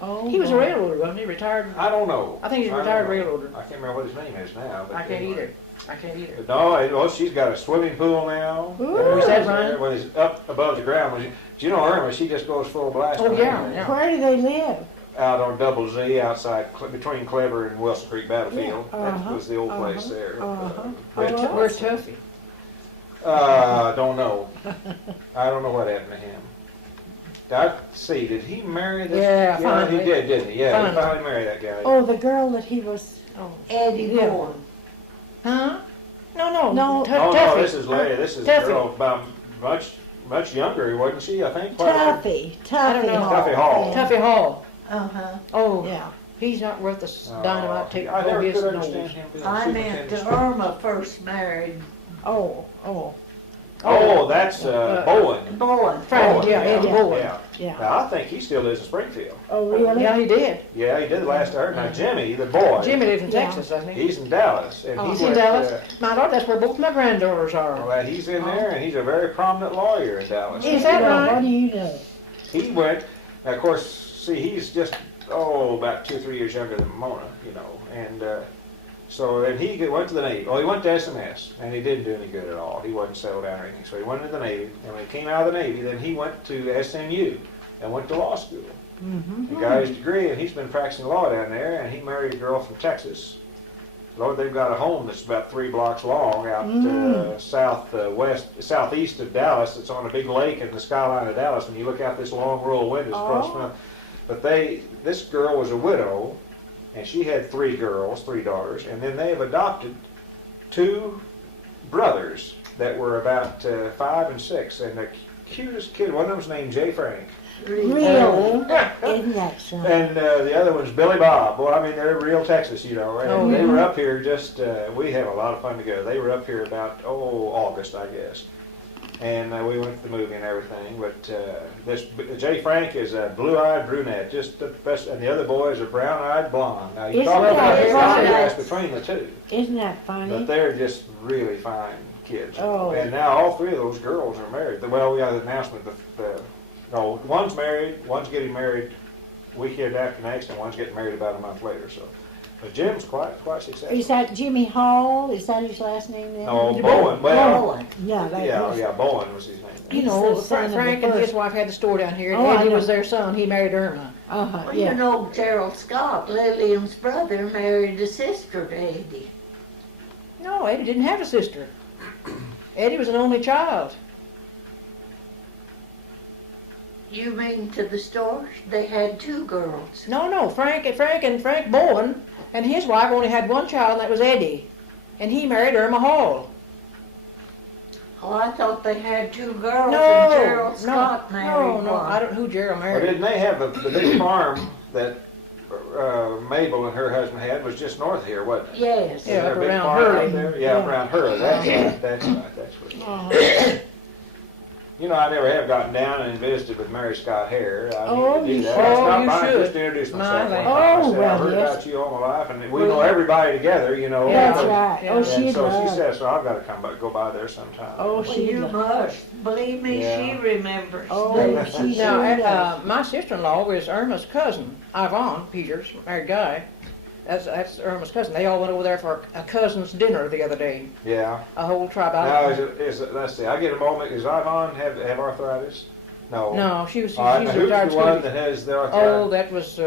Oh, He was a boy. railroader, wasn't he? Retired? I don't know. I think he's a don't retired know. railroader. I can't remember what his name is now. But I can't anyway. either. I can't either. But no, she's got a swimming pool now. Ooh. Is that right? When it's up above the ground. Do you know Irma? She just goes full blast. Oh, on yeah, everything. yeah. Where do they live? Out on Double Z, outside between Clever and Wilson Creek Battlefield. Yeah, That uh-huh, was the old place there. Where's, Oh, where's Tuffy? Don't know. I don't know what happened to him. Did he marry this? Yeah, he finally. did, didn't he? Yeah, he Finally. finally married that guy. Oh, the girl that he was. Oh, Eddie Yeah. Bourne. Huh? No. No. Oh, Tuffy. no, this is Larry. This is a Tuffy. girl about much younger, wasn't she? I think. Tuffy. I don't Tuffy know. Hall. Tuffy Hall. Tuffy Hall. Uh-huh. Oh, Yeah. he's not worth the dynamite tape I never his could nose. understand him. being a I meant superintendent. Irma first married Oh. Oh, that's Bowen. Bowen. Frank, Bowen, yeah, Eddie Bowen. Yeah. Yeah. Now, I think he still lives in Springfield. Oh, really? Yeah, he did. Yeah, he did the last I heard. Now, Jimmy, the boy, Jimmy lives in Yeah. Texas, doesn't he? he's in Dallas. And he He's in went, Dallas. My Lord, that's where both my granddaughters are. well, he's in there, and he's a very prominent lawyer in Dallas. Is that Well, right? What do you know? He went, now, of course, see, he's just, about 2 or 3 years younger than Mona, and so then he went to the Navy. Well, he went to SMS, and he didn't do any good at all. He wasn't settled down or anything. So he went into the Navy, and when he came out of the Navy, then he went to SMU and went to law school. Mm-hmm. He got his degree, and he's been practicing law down there, and he married a girl from Texas. Lord, they've got a home that's about 3 blocks long out southeast of Dallas. It's on a big lake in the skyline of Dallas. When you look out this long row of windows across from. But this girl was a widow, and she had 3 daughters, and then they have adopted 2 brothers that were about 5 and 6, and the cutest kid, one of them's named Jay Frank. Really? Isn't that something? And the other one's Billy Bob. Well, I mean, they're real Texas, and Oh, they yeah. were up here just, we have a lot of fun together. They were up here about, August, I guess. And we went to the movie and everything, but this Jay Frank is a blue-eyed brunette, just the best, and the other boy is a brown-eyed blonde. Now, you Isn't talk about that the funny? contrast between the two, Isn't that funny? but they're just really fine kids. Oh. And now all 3 of those girls are married. Well, we got an announcement, No, one's married, one's getting married weekend after next, and one's getting married about a month later, so. But Jim's quite successful. Is that Jimmy Hall? Is that his last name then? No, Bowen, well, Bowen. No, that yeah, was, yeah, Bowen was his name. You He's know, the son of the Frank and his first- wife had the store down here, and Oh, I Eddie know. was their son. He married Irma. Well, yeah. you know, Gerald Scott, Lillian's brother, married a sister to Eddie. No, Eddie didn't have a sister. Eddie was an only child. You mean to the store? They had 2 girls. No, Frank Bowen and his wife only had one child, and that was Eddie. And he married Irma Hall. Oh, I thought they had 2 girls No, and Gerald Scott married no, one. I don't know who Gerald Well, married. didn't they have the big farm that Mabel and her husband had was just north of here, wasn't it? Yes. Yeah, Isn't there a up big around farm Hurley. out there? Yeah, up Yeah. around Hurley, that's what. Uh-huh. You know, I never have gotten down and visited with Mary Scott Hare. I Oh, need to you do that. should. I stopped Oh, you by and should. just to introduce My myself. land. one time. I Oh, said, well, I've heard yes. about you all my life, and we know everybody together, you know. Yeah. That's right. Yeah. Oh, And she'd so she love. said, so I've got to go by there sometime. Oh, Well, she'd you love. must. Believe me, Yeah. she remembers. Oh, things. she Now, sure does. my sister-in-law was Irma's cousin, Yvonne Peters, married guy. That's Irma's cousin. They all went over there for a cousin's dinner the other day. Yeah. A whole tribe. Now, let's see, I get a moment, does Yvonne have arthritis? No. No, she was All right, she's now a who's retired the one school. that has the Oh, arthritis? that was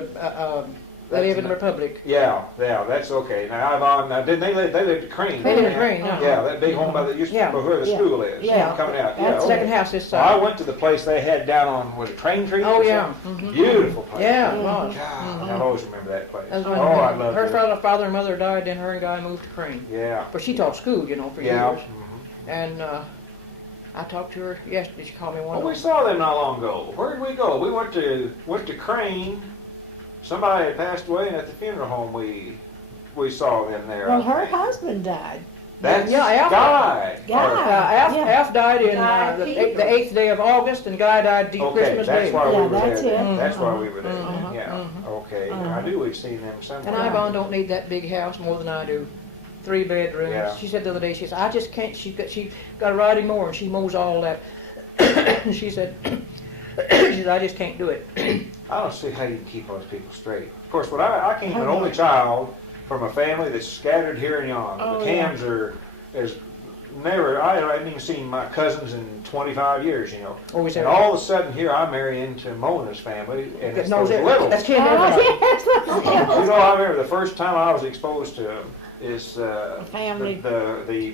they live in the Republic. Yeah, that's okay. Now, Yvonne, now, didn't they lived at Crane? They live in didn't Crane, yeah. Yeah, that big home by the, used to Yeah. be where the Yeah. school is. Yeah. Coming out, yeah. That's okay. Second house this Well, I side. went to the place they had down on, was it Train Tree? Oh or yeah. something? Mhm. Beautiful place. Yeah, it Mhm. was. God, I'll always remember that place. That was Oh, when I love her it. father and mother died, then her and Guy moved to Crane. Yeah. But she taught school, you know, for Yeah. years. And I talked to her yesterday. She called me one. Well, we saw them not long ago. Where did we go? We went to Crane. Somebody had passed away, and at the funeral home we saw them there. Well, I her think. husband died. That's Yeah, Alf. Guy. Guy. Alf, Yeah. Alf died in Guy the Peters. 8th day of August, and Guy died Okay, Christmas that's Day. why we Yeah, were there. that's then. it. That's why we were there. Mhm, Yeah. mhm. Okay. Uh-huh. I knew we'd seen them And somewhere. Yvonne don't need that big house more than I do. 3 bedrooms. Yeah. She said the other day, she said, I just can't, she got a riding mower and she mows all that. And she said, I just can't do it. I don't see how you can keep those people straight. Of course, when I came an only child from a family that's scattered here and yon. Oh, The Cams is never. I hadn't even seen my cousins in 25 years. You know. Or we said, And all of a sudden here I marry into Mona's family, and it's knows those it. little. That's Ken Oh, everybody. yes, that's You know, I remember the first time I was exposed to them is family. the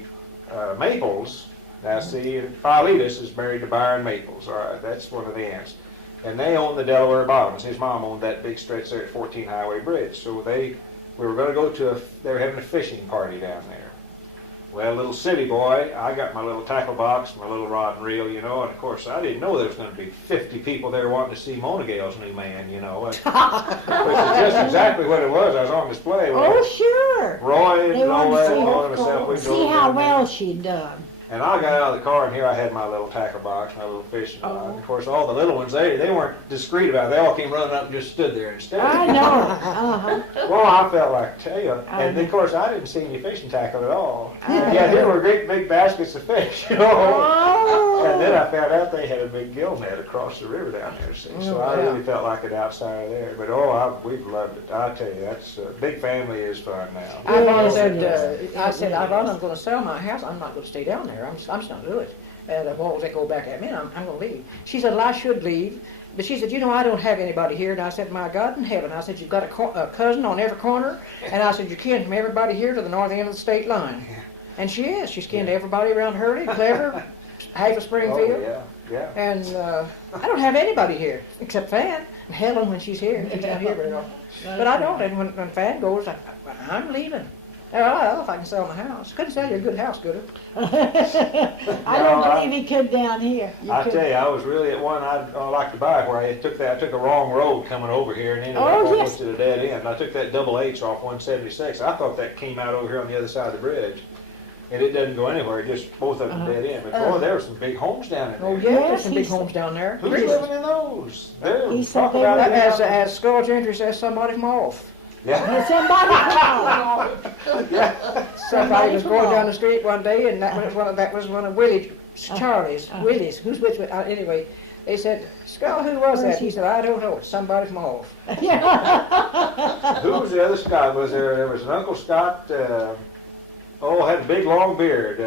Maples. Now, see, Philetus is married to Byron Maples. All right, that's one of the aunts. And they own the Delaware Bottoms. His mom owned that big stretch there at 14 Highway Bridge. So we were going to go to they were having a fishing party down there. Well, little city boy, I got my little tackle box, my little rod and reel, you know, and of course I didn't know there was going to be 50 people there wanting to see Mona Gale's new man, you know. Which is just exactly what it was. I was on display. Oh, sure. Roy They and all wanted to that, see Mona and myself, we See drove how down there. well she'd done. And I got out of the car, and here I had my little tackle box, my little fishing rod. Oh. Of course, all the little ones, they weren't discreet about it. They all came running up and just stood there instead. I know. Uh-huh. Well, I felt like, tell you. And then, of course, I didn't see any fishing tackle at all. Uh-huh. Yeah, there were great big baskets of fish, you know. Oh. And then I found out they had a big gill net across the river down there. See? So Oh, I yeah. really felt like an outsider there. But, we've loved it. I tell you, that's big family is fun now. Yvonne Yes, said, it I is. said, Yvonne, I'm going to sell my house. I'm not going to stay down there. I'm just not going to do it. The walls, they go back at me, and I'm going to leave. She said, well, I should leave. But she said, you know, I don't have anybody here. And I said, my God in heaven. I said, you've got a cousin on every corner. And I said, you're kin from everybody here to the north end of the state line. And she is. She's kin to everybody around Hurley, Clever, half of Springfield. Oh, yeah. And I don't have anybody here except Fan and Helen when she's here. She's not here very often. But I don't. And when Fan goes, I'm leaving. Oh, I don't know if I can sell my house. Couldn't sell you a good house, could I? I don't believe he could down here. You I could- tell you, I was really at one I'd like to buy where I took a wrong road coming over here and ended Oh, up almost yes. at a dead end. I took that double H off 176. I thought that came out over here on the other side of the bridge. And it doesn't go anywhere, just both of them dead end. But boy, there were some big homes down in there. Oh, yeah, Yes, there's some big he's- homes down there. Who's Really. living in those? They're He said talk they about were- it. As Skull Gentry says, somebody from off. Yeah. Somebody Yeah. Somebody was from going off. down the street one day, and that was one of Willie's, Charlie's, Willie's, who's which, anyway, They said, Scott, who was that? He said, I don't know. It's somebody from off. Who was the other Scott? There was an Uncle Scott, had a big long beard.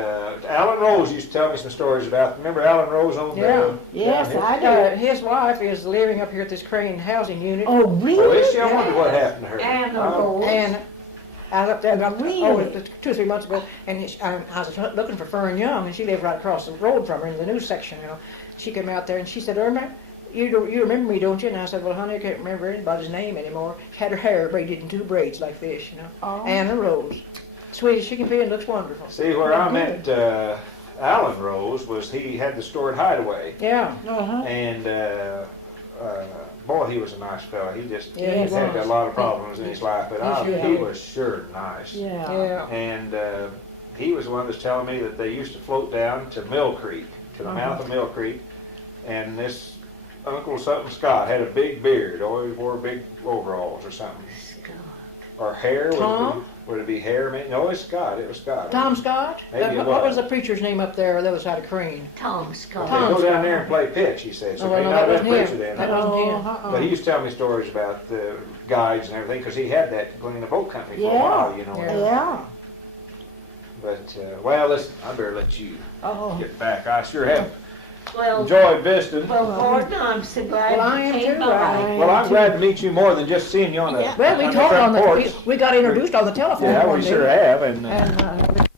Alan Rose used to tell me some stories about. Remember Alan Rose on Yeah. Yes, I do. His wife is living up here at this Crane housing unit. Oh, Oh, really? is she? I wonder what happened to her. And a Oh. rose. And I was up there about Really? 2 or 3 months ago, and I was looking for Fern Young, and she lived right across the road from her in the news section. She came out there and she said, Irma, you remember me, don't you? And I said, well, honey, I can't remember anybody's name anymore. She had her hair braided in 2 braids like this, Oh. and a rose. Sweet as she can be and looks wonderful. See, where I met Alan Rose was he had the store at Hideaway. Yeah. Uh-huh. And boy, he was a nice fellow. He just Yeah, he he had was. a lot of problems in his life, but He he sure was sure nice. Yeah. Yeah. And he was the one that's telling me that they used to float down to Mill Creek, to the mouth of Mill Creek, and this Uncle something Scott had a big beard, always wore big overalls or something. Or hair? Tom? Would it be hair? No, it's Scott. It was Scott. Tom Scott? Maybe it What was. was the preacher's name up there on the other side of Crane? Tom Scott. They Tom go down Scott. there and play pitch, he said. So Oh, well, maybe no, not that that wasn't preacher him. then. That wasn't him. But he used to tell me stories about the guides and everything, because he had that Galena boat company for a Yeah. while, you know. Yeah. Yeah. But, well, listen, I better let you Oh. get back. I sure have Well, enjoyed visiting. Gordon, I'm so glad Well, I you am came too, by. Riley. Well, I'm glad to meet you more than just seeing you on the, Well, we on the talked front on the, porch. we got introduced on the telephone Yeah, one we day. sure have. And And